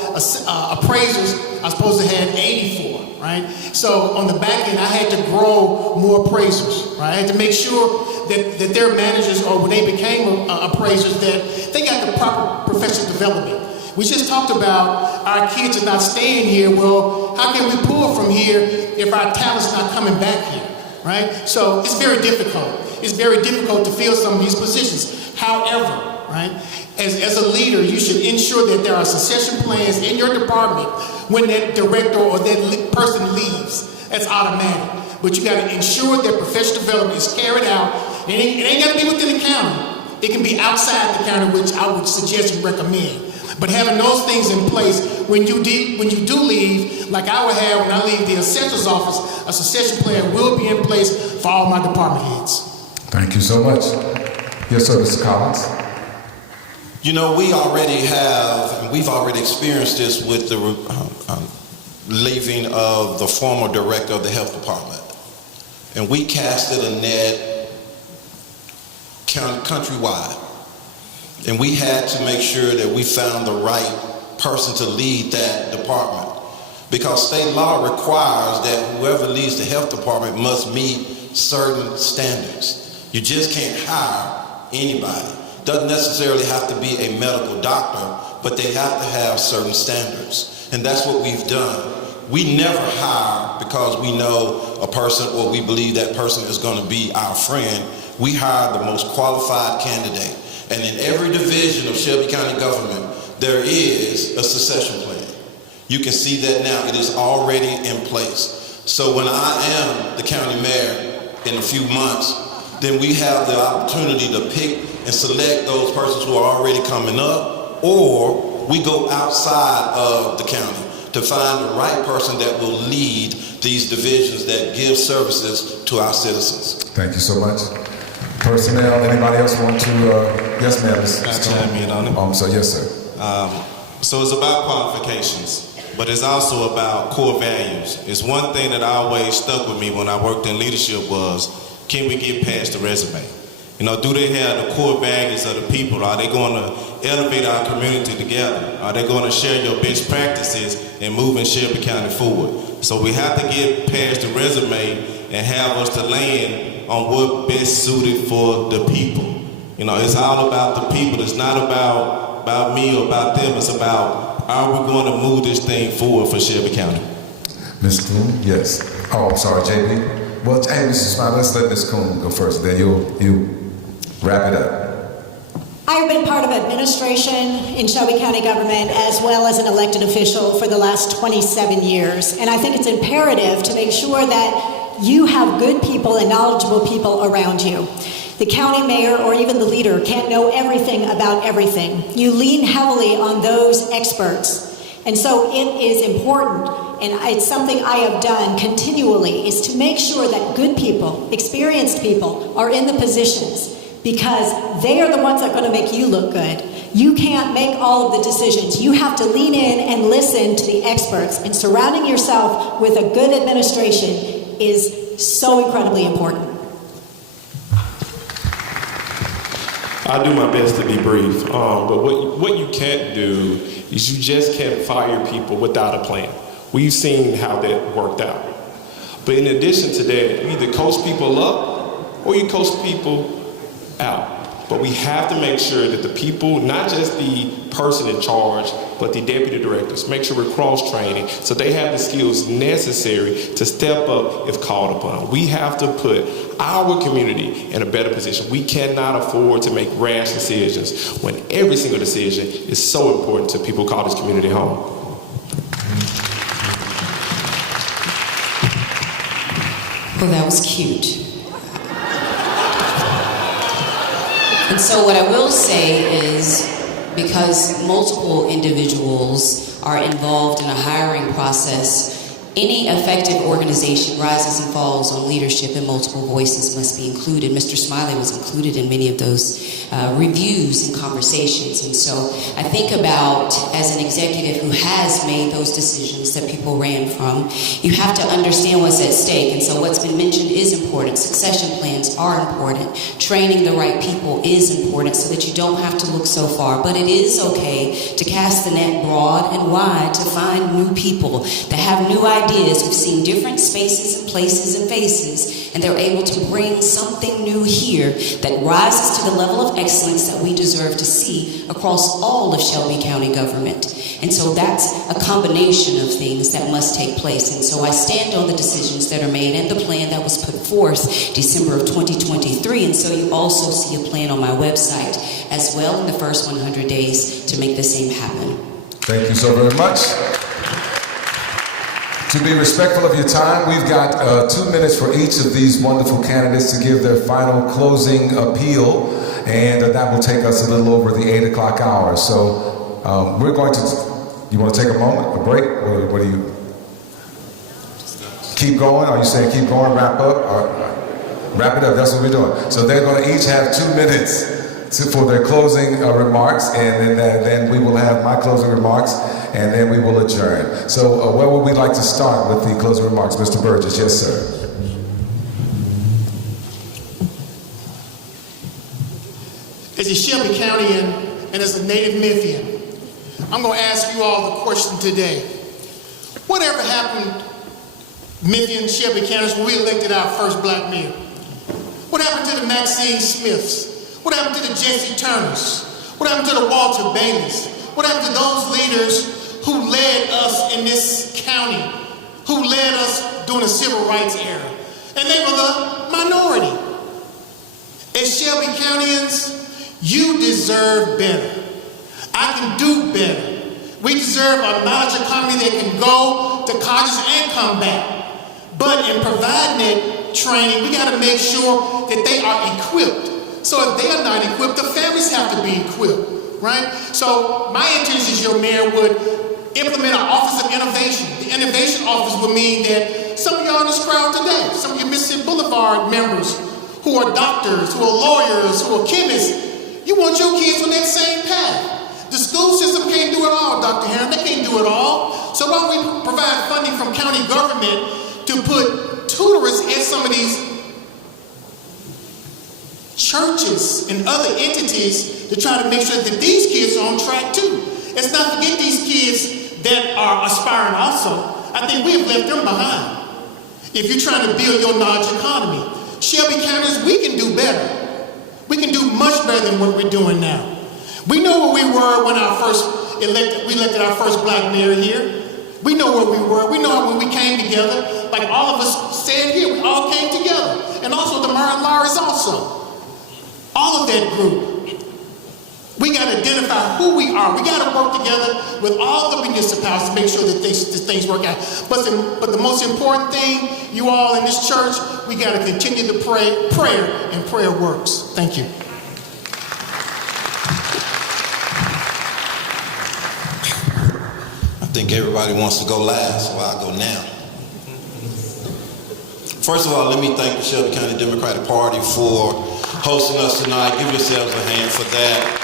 appraisers. I was supposed to have 84, right? So on the back end, I had to grow more appraisers, right? I had to make sure that their managers, or when they became appraisers, that they got the proper professional development. We just talked about our kids are not staying here. Well, how can we pull from here if our talent's not coming back here, right? So it's very difficult. It's very difficult to fill some of these positions. However, right, as a leader, you should ensure that there are succession plans in your department when that director or that person leaves. That's automatic. But you got to ensure that professional development is carried out. It ain't got to be within the county. It can be outside the county, which I would suggest and recommend. But having those things in place when you do leave, like I would have when I leave the assessor's office, a succession plan will be in place for all my department heads. Thank you so much. Yes, sir, Mr. Collins. You know, we've already experienced this with the leaving of the former director of the health department. And we casted a net countrywide. And we had to make sure that we found the right person to lead that department. Because state law requires that whoever leads the health department must meet certain standards. You just can't hire anybody. Doesn't necessarily have to be a medical doctor, but they have to have certain standards. And that's what we've done. We never hire because we know a person or we believe that person is going to be our friend. We hire the most qualified candidate. And in every division of Shelby County government, there is a succession plan. You can see that now. It is already in place. So when I am the county mayor in a few months, then we have the opportunity to pick and select those persons who are already coming up, or we go outside of the county to find the right person that will lead these divisions that give services to our citizens. Thank you so much. Personnel, anybody else want to, yes ma'am. Can I chime in on it? So yes sir. So it's about qualifications, but it's also about core values. It's one thing that always stuck with me when I worked in leadership was, can we get past the resume? You know, do they have the core values of the people? Are they going to elevate our community together? Are they going to share your best practices and moving Shelby County forward? So we have to get past the resume and have us to land on what best suited for the people. You know, it's all about the people. It's not about me or about them. It's about, are we going to move this thing forward for Shelby County? Ms. Coon, yes. Oh, I'm sorry, JB. Well, hey, Mr. Smiley, let's let Ms. Coon go first, then you wrap it up. I've been part of administration in Shelby County government as well as an elected official for the last 27 years. And I think it's imperative to make sure that you have good people and knowledgeable people around you. The county mayor or even the leader can't know everything about everything. You lean heavily on those experts. And so it is important, and it's something I have done continually, is to make sure that good people, experienced people, are in the positions, because they are the ones that are going to make you look good. You can't make all of the decisions. You have to lean in and listen to the experts, and surrounding yourself with a good administration is so incredibly important. I'll do my best to be brief, but what you can't do is you just can't fire people without a plan. We've seen how that worked out. But in addition to that, you either coach people up or you coach people out. But we have to make sure that the people, not just the person in charge, but the deputy directors, make sure we're cross-training so they have the skills necessary to step up if called upon. We have to put our community in a better position. We cannot afford to make rash decisions when every single decision is so important to people who call this community home. Well, that was cute. And so what I will say is, because multiple individuals are involved in a hiring process, any effective organization rises and falls on leadership, and multiple voices must be included. Mr. Smiley was included in many of those reviews and conversations. And so I think about, as an executive who has made those decisions that people ran from, you have to understand what's at stake. And so what's been mentioned is important. Succession plans are important. Training the right people is important so that you don't have to look so far. But it is okay to cast the net broad and wide to find new people that have new ideas who've seen different spaces and places and faces, and they're able to bring something new here that rises to the level of excellence that we deserve to see across all of Shelby County government. And so that's a combination of things that must take place. And so I stand on the decisions that are made and the plan that was put forth December of 2023. And so you also see a plan on my website as well in the first 100 days to make the same happen. Thank you so very much. To be respectful of your time, we've got 2 minutes for each of these wonderful candidates to give their final closing appeal, and that will take us a little over the 8 o'clock hour. So we're going to, you want to take a moment, a break? What do you, keep going? Are you saying keep going, wrap up? Or, wrap it up, that's what we're doing. So they're going to each have 2 minutes for their closing remarks, and then we will have my closing remarks, and then we will adjourn. So where would we like to start with the closing remarks? Mr. Burgess, yes, sir. As a Shelby Countyan and as a native Memphian, I'm going to ask you all the question today. Whatever happened, Memphian Shelby County's, when we elected our first black mayor? What happened to the Maxine Smiths? What happened to the Jesse Turners? What happened to the Walter Baileys? What happened to those leaders who led us in this county, who led us during the civil rights era? And they were the minority. As Shelby Countyans, you deserve better. I can do better. We deserve a knowledge economy that can go to colleges and come back. But in providing that training, we got to make sure that they are equipped. So if they are not equipped, the families have to be equipped, right? So my intention as your mayor would implement an Office of Innovation. The Innovation Office would mean that some of y'all in this crowd today, some of your Mississippi Boulevard members who are doctors, who are lawyers, who are chemists, you want your kids on that same path. The school system can't do it all, Dr. Herron. They can't do it all. So why don't we provide funding from county government to put tutors at some of these churches and other entities to try to make sure that these kids are on track too. Let's not forget these kids that are aspiring also. I think we have left them behind. If you're trying to build your knowledge economy, Shelby County's, we can do better. We can do much better than what we're doing now. We know where we were when we elected our first black mayor here. We know where we were. We know when we came together. Like all of us said here, we all came together. And also the Martin Lawrence also. All of that group. We got to identify who we are. We got to work together with all the municipalities to make sure that things work out. But the most important thing, you all in this church, we got to continue to pray. Prayer, and prayer works. Thank you. I think everybody wants to go last, so I'll go now. First of all, let me thank the Shelby County Democratic Party for hosting us tonight. Give yourselves a hand for that.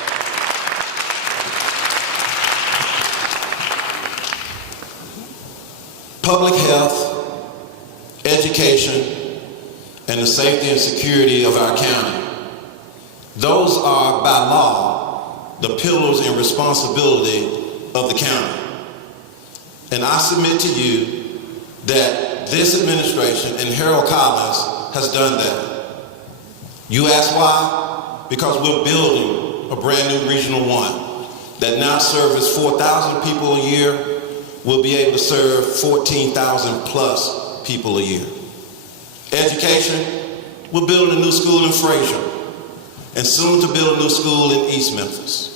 Public health, education, and the safety and security of our county. Those are, by law, the pillars and responsibility of the county. And I submit to you that this administration and Harold Collins has done that. You ask why? Because we're building a brand new Regional 1 that now serves 4,000 people a year. We'll be able to serve 14,000 plus people a year. Education, we're building a new school in Fraser and soon to build a new school in East Memphis.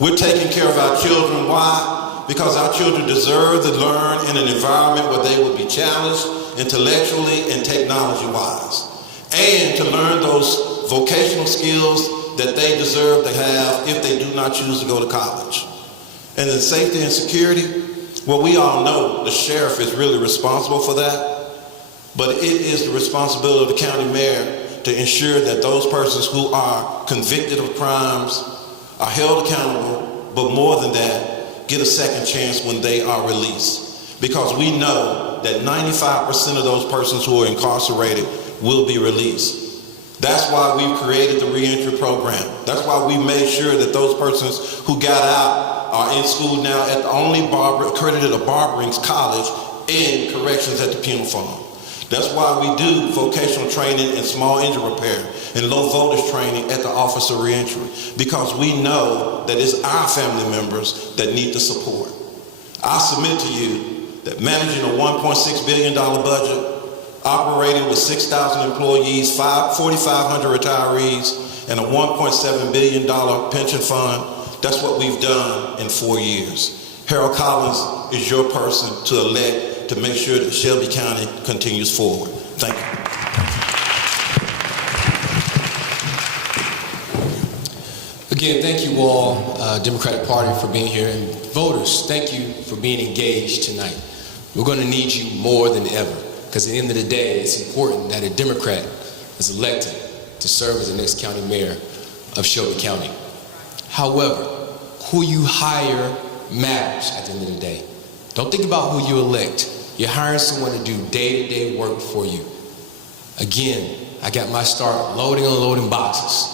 We're taking care of our children. Why? Because our children deserve to learn in an environment where they will be challenged intellectually and technology-wise, and to learn those vocational skills that they deserve to have if they do not choose to go to college. And in safety and security, well, we all know the sheriff is really responsible for that, but it is the responsibility of the county mayor to ensure that those persons who are convicted of crimes are held accountable, but more than that, get a second chance when they are released. Because we know that 95% of those persons who are incarcerated will be released. That's why we've created the reentry program. That's why we made sure that those persons who got out are in school now at the only accredited Barberings College and corrections at the penal farm. That's why we do vocational training and small injury repair and low voltage training at the Office of Reentry, because we know that it's our family members that need the support. I submit to you that managing a $1.6 billion budget, operating with 6,000 employees, 4,500 retirees, and a $1.7 billion pension fund, that's what we've done in 4 years. Harold Collins is your person to elect to make sure that Shelby County continues forward. Thank you. Again, thank you all, Democratic Party, for being here, and voters, thank you for being engaged tonight. We're going to need you more than ever, because at the end of the day, it's important that a Democrat is elected to serve as the next county mayor of Shelby County. However, who you hire matters at the end of the day. Don't think about who you elect. You're hiring someone to do day-to-day work for you. Again, I got my start loading and unloading boxes.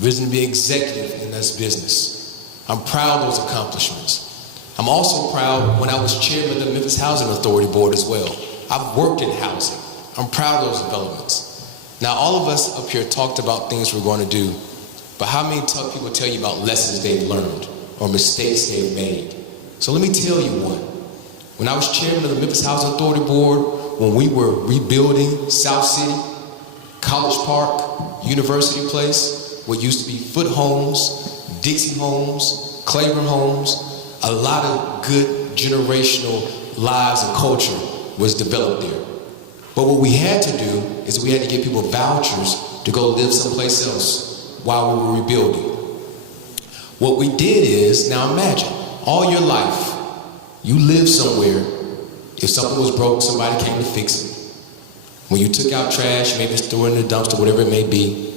Risen to be executive in this business. I'm proud of those accomplishments. I'm also proud when I was chairman of the Memphis Housing Authority Board as well. I've worked in housing. I'm proud of those developments. Now, all of us up here talked about things we're going to do, but how many people tell you about lessons they've learned or mistakes they've made? So let me tell you one. When I was chairman of the Memphis Housing Authority Board, when we were rebuilding South City, College Park, University Place, what used to be Foot Homes, Dixie Homes, Claiborne Homes, a lot of good generational lives and culture was developed there. But what we had to do is we had to give people vouchers to go live someplace else while we were rebuilding. What we did is, now imagine, all your life, you lived somewhere. If something was broke, somebody came to fix it. When you took out trash, maybe it's threw it in the dumpster, whatever it may be,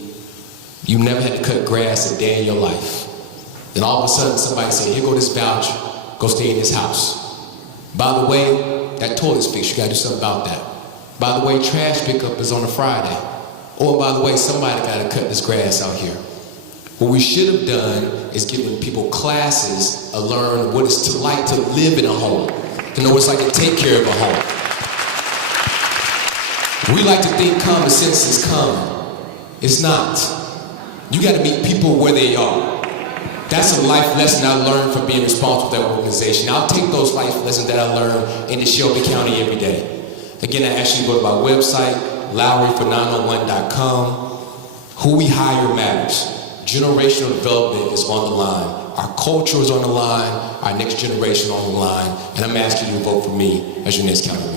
you never had to cut grass a day in your life. Then all of a sudden somebody said, here go this voucher, go stay in this house. By the way, that toilet's fixed, you gotta do something about that. By the way, trash pickup is on a Friday. Or by the way, somebody gotta cut this grass out here. What we should have done is given people classes to learn what it's like to live in a home, to know what it's like to take care of a home. We like to think common sense is common. It's not. You got to meet people where they are. That's a life lesson I learned from being responsible for that organization. I'll take those life lessons that I learned into Shelby County every day. Again, I ask you to go to my website, LowryFor901.com. Who we hire matters. Generational development is on the line. Our culture is on the line. Our next generation on the line. And I'm asking you to vote for me as your next county mayor.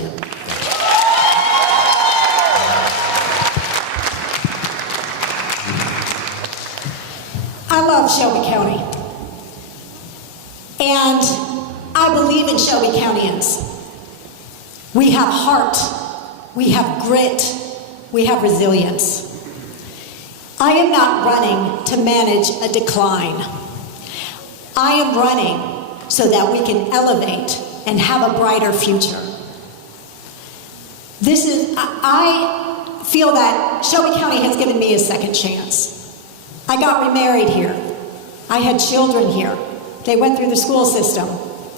I love Shelby County, and I believe in Shelby Countyans. We have heart, we have grit, we have resilience. I am not running to manage a decline. I am running so that we can elevate and have a brighter future. I feel that Shelby County has given me a second chance. I got remarried here. I had children here. They went through the school system.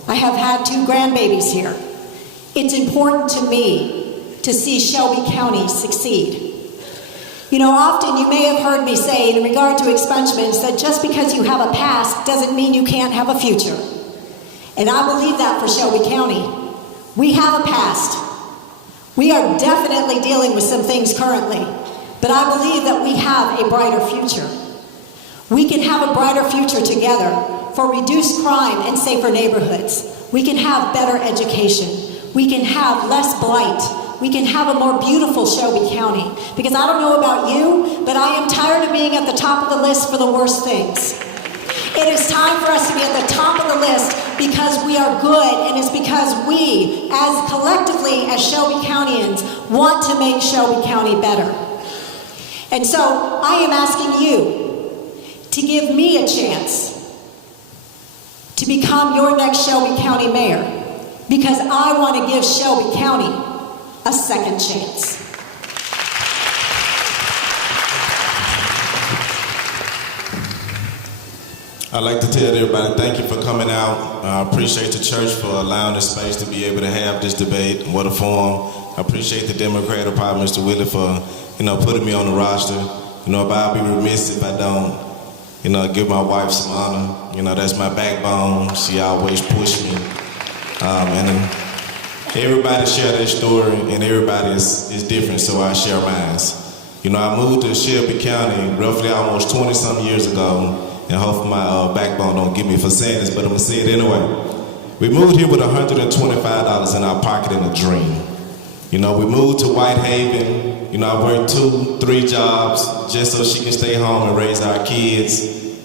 I have had 2 grandbabies here. It's important to me to see Shelby County succeed. You know, often you may have heard me say in regard to expungements that just because you have a past doesn't mean you can't have a future. And I believe that for Shelby County. We have a past. We are definitely dealing with some things currently, but I believe that we have a brighter future. We can have a brighter future together for reduced crime and safer neighborhoods. We can have better education. We can have less blight. We can have a more beautiful Shelby County. Because I don't know about you, but I am tired of being at the top of the list for the worst things. It is time for us to be at the top of the list because we are good, and it's because we, as collectively as Shelby Countyans, want to make Shelby County better. And so I am asking you to give me a chance to become your next Shelby County mayor, because I want to give Shelby County a second chance. I'd like to tell everybody thank you for coming out. I appreciate the church for allowing this space to be able to have this debate. What a forum. I appreciate the Democratic Party, Mr. Willie, for putting me on the roster. But I'll be remiss if I don't give my wife some honor. That's my backbone. She always pushed me. And everybody share their story, and everybody is different, so I share mine. I moved to Shelby County roughly almost 20-some years ago, and hopefully my backbone don't get me for saying this, but I'm gonna say it anyway. We moved here with $125 in our pocket and a dream. We moved to Whitehaven. I worked 2-3 jobs just so she can stay home and raise our kids.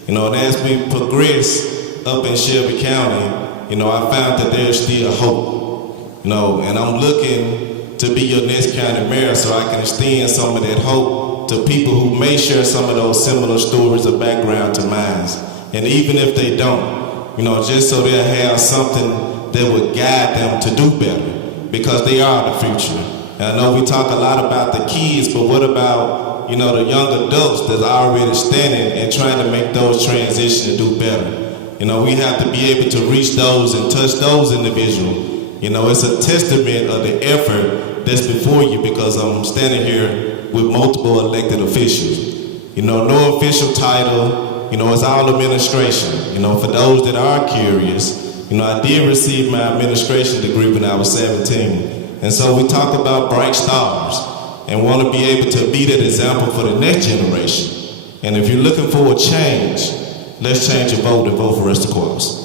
And as we progress up in Shelby County, I found that there's still hope. And I'm looking to be your next county mayor so I can extend some of that hope to people who may share some of those similar stories or background to mine. And even if they don't, just so they'll have something that would guide them to do better, because they are the future. And I know we talk a lot about the kids, but what about, the young adults that's already standing and trying to make those transitions and do better? We have to be able to reach those and touch those individuals. It's a testament of the effort that's before you, because I'm standing here with multiple elected officials. No official title, it's all administration. For those that are curious, I did receive my administration degree when I was 17. And so we talk about bright stars and want to be able to be that example for the next generation. And if you're looking for a change, let's change your vote and vote for Rusty Quarles.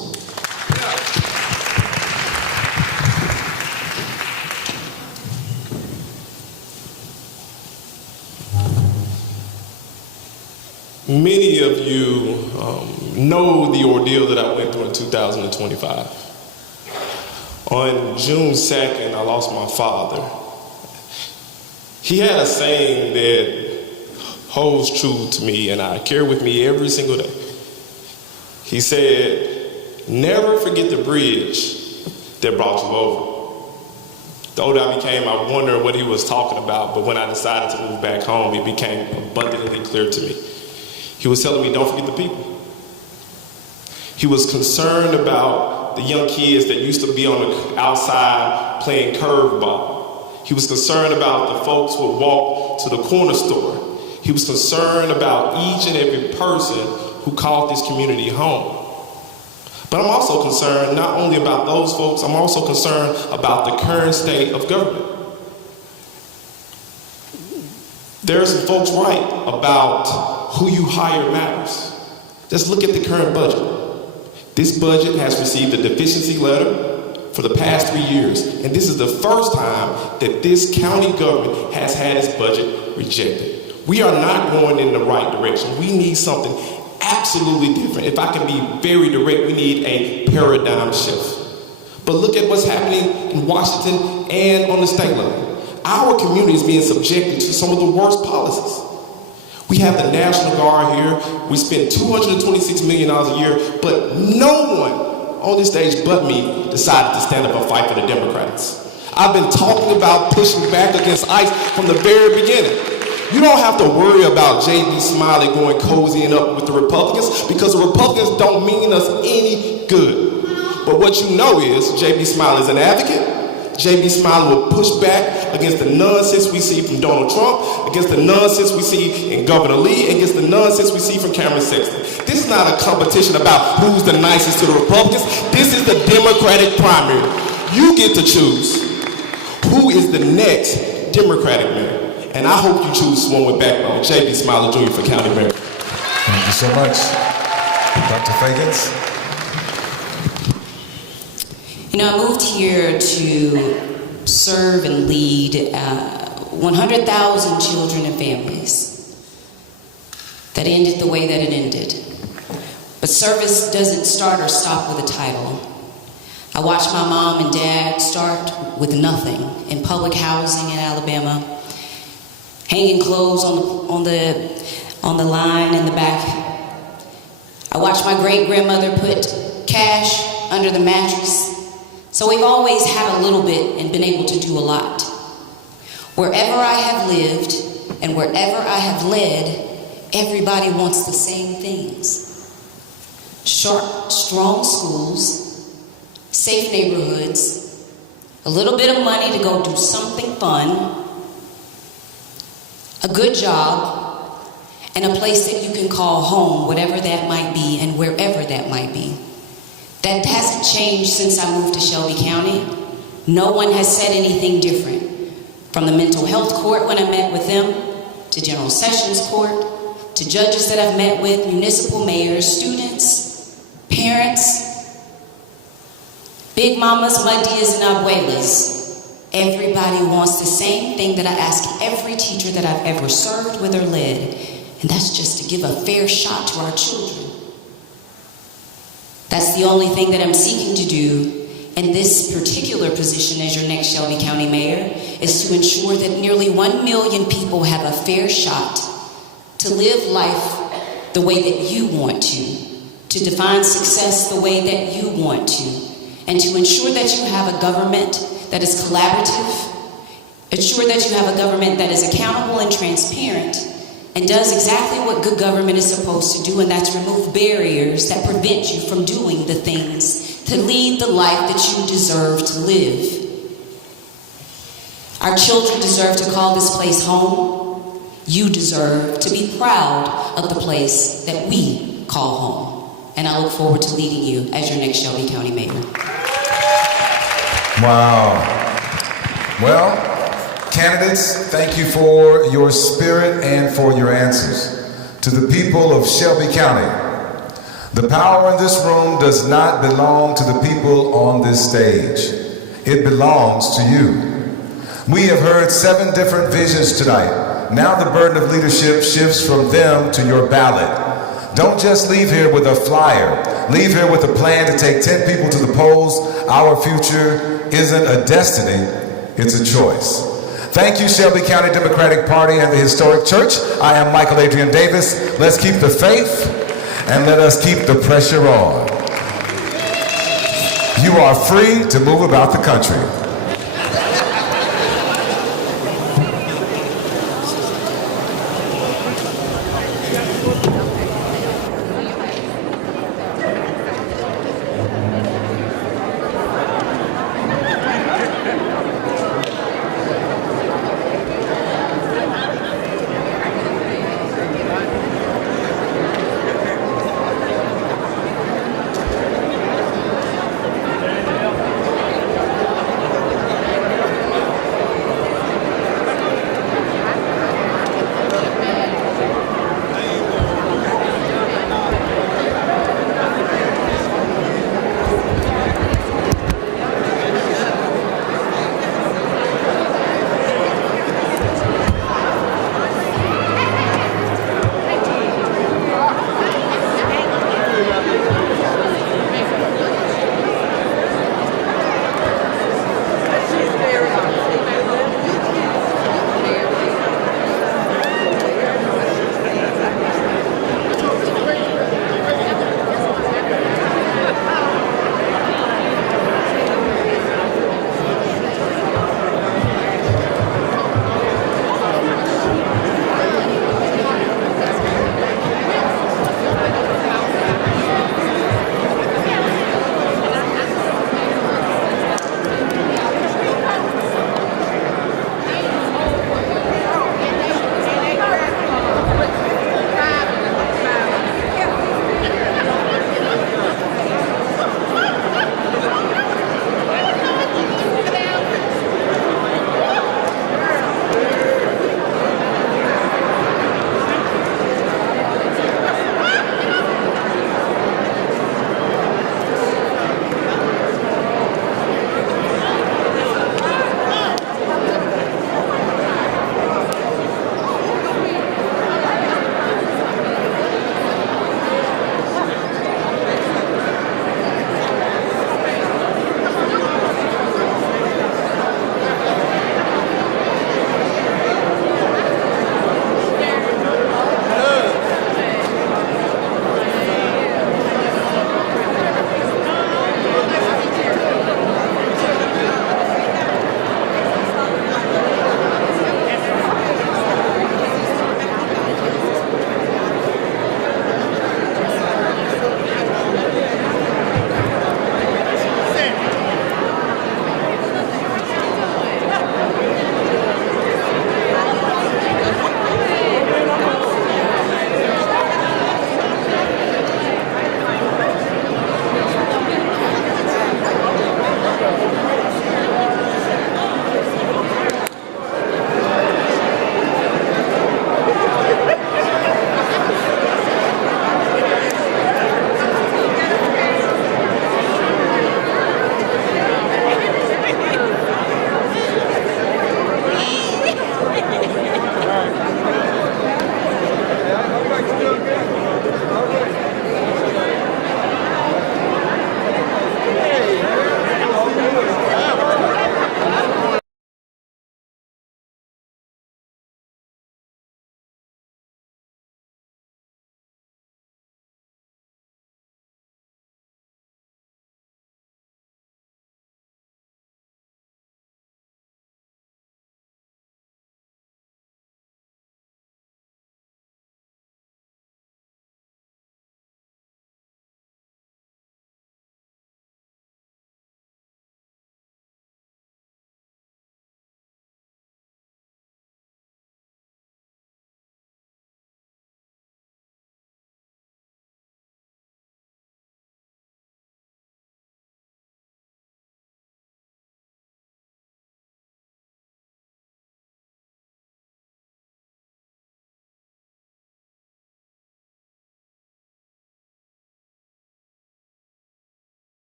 Many of you know the ordeal that I went through in 2025. On June 2nd, I lost my father. He had a saying that holds true to me and I carry with me every single day. He said, never forget the bridge that brought you over. The older I became, I wondered what he was talking about, but when I decided to move back home, it became abundantly clear to me. He was telling me, don't forget the people. He was concerned about the young kids that used to be on the outside playing curveball. He was concerned about the folks who would walk to the corner store. He was concerned about each and every person who called this community home. But I'm also concerned not only about those folks, I'm also concerned about the current state of government. There are some folks right about who you hire matters. Just look at the current budget. This budget has received a deficiency letter for the past 3 years, and this is the first time that this county government has had its budget rejected. We are not going in the right direction. We need something absolutely different. If I can be very direct, we need a paradigm shift. But look at what's happening in Washington and on the state level. Our community is being subjected to some of the worst policies. We have the National Guard here. We spend $226 million a year, but no one on this stage but me decided to stand up and fight for the Democrats. I've been talking about pushing back against ICE from the very beginning. You don't have to worry about J.B. Smiley going cozying up with the Republicans, because the Republicans don't mean us any good. But what you know is J.B. Smiley is an advocate. J.B. Smiley will push back against the nonsense we see from Donald Trump, against the nonsense we see in Governor Lee, against the nonsense we see from Cameron Sexton. This is not a competition about who's the nicest to the Republicans. This is the Democratic primary. You get to choose who is the next Democratic mayor. And I hope you choose one with backbone, J.B. Smiley Jr. for county mayor. Thank you so much. Dr. Fagans? I moved here to serve and lead 100,000 children and families. That ended the way that it ended. But service doesn't start or stop with a title. I watched my mom and dad start with nothing in public housing in Alabama, hanging clothes on the line in the back. I watched my great-grandmother put cash under the mattress. So we've always had a little bit and been able to do a lot. Wherever I have lived and wherever I have led, everybody wants the same things. sharp, strong schools, safe neighborhoods, a little bit of money to go do something fun, a good job, and a place that you can call home, whatever that might be and wherever that might be. That hasn't changed since I moved to Shelby County. No one has said anything different. From the mental health court when I met with them, to General Sessions Court, to judges that I've met with, municipal mayors, students, parents, big mamas, madias, and abuelas. Everybody wants the same thing that I ask every teacher that I've ever served with or led, and that's just to give a fair shot to our children. That's the only thing that I'm seeking to do in this particular position as your next Shelby County Mayor, is to ensure that nearly 1 million people have a fair shot to live life the way that you want to define success the way that you want to, and to ensure that you have a government that is collaborative, ensure that you have a government that is accountable and transparent, and does exactly what good government is supposed to do, and that's remove barriers that prevent you from doing the things to lead the life that you deserve to live. Our children deserve to call this place home. You deserve to be proud of the place that we call home. And I look forward to leading you as your next Shelby County Mayor. Wow. Well, candidates, thank you for your spirit and for your answers. To the people of Shelby County, the power in this room does not belong to the people on this stage. It belongs to you. We have heard 7 different visions tonight. Now the burden of leadership shifts from them to your ballot. Don't just leave here with a flyer. Leave here with a plan to take 10 people to the polls. Our future isn't a destiny, it's a choice. Thank you, Shelby County Democratic Party and the Historic Church. I am Michael Adrian Davis. Let's keep the faith and let us keep the pressure on. You are free to move about the country.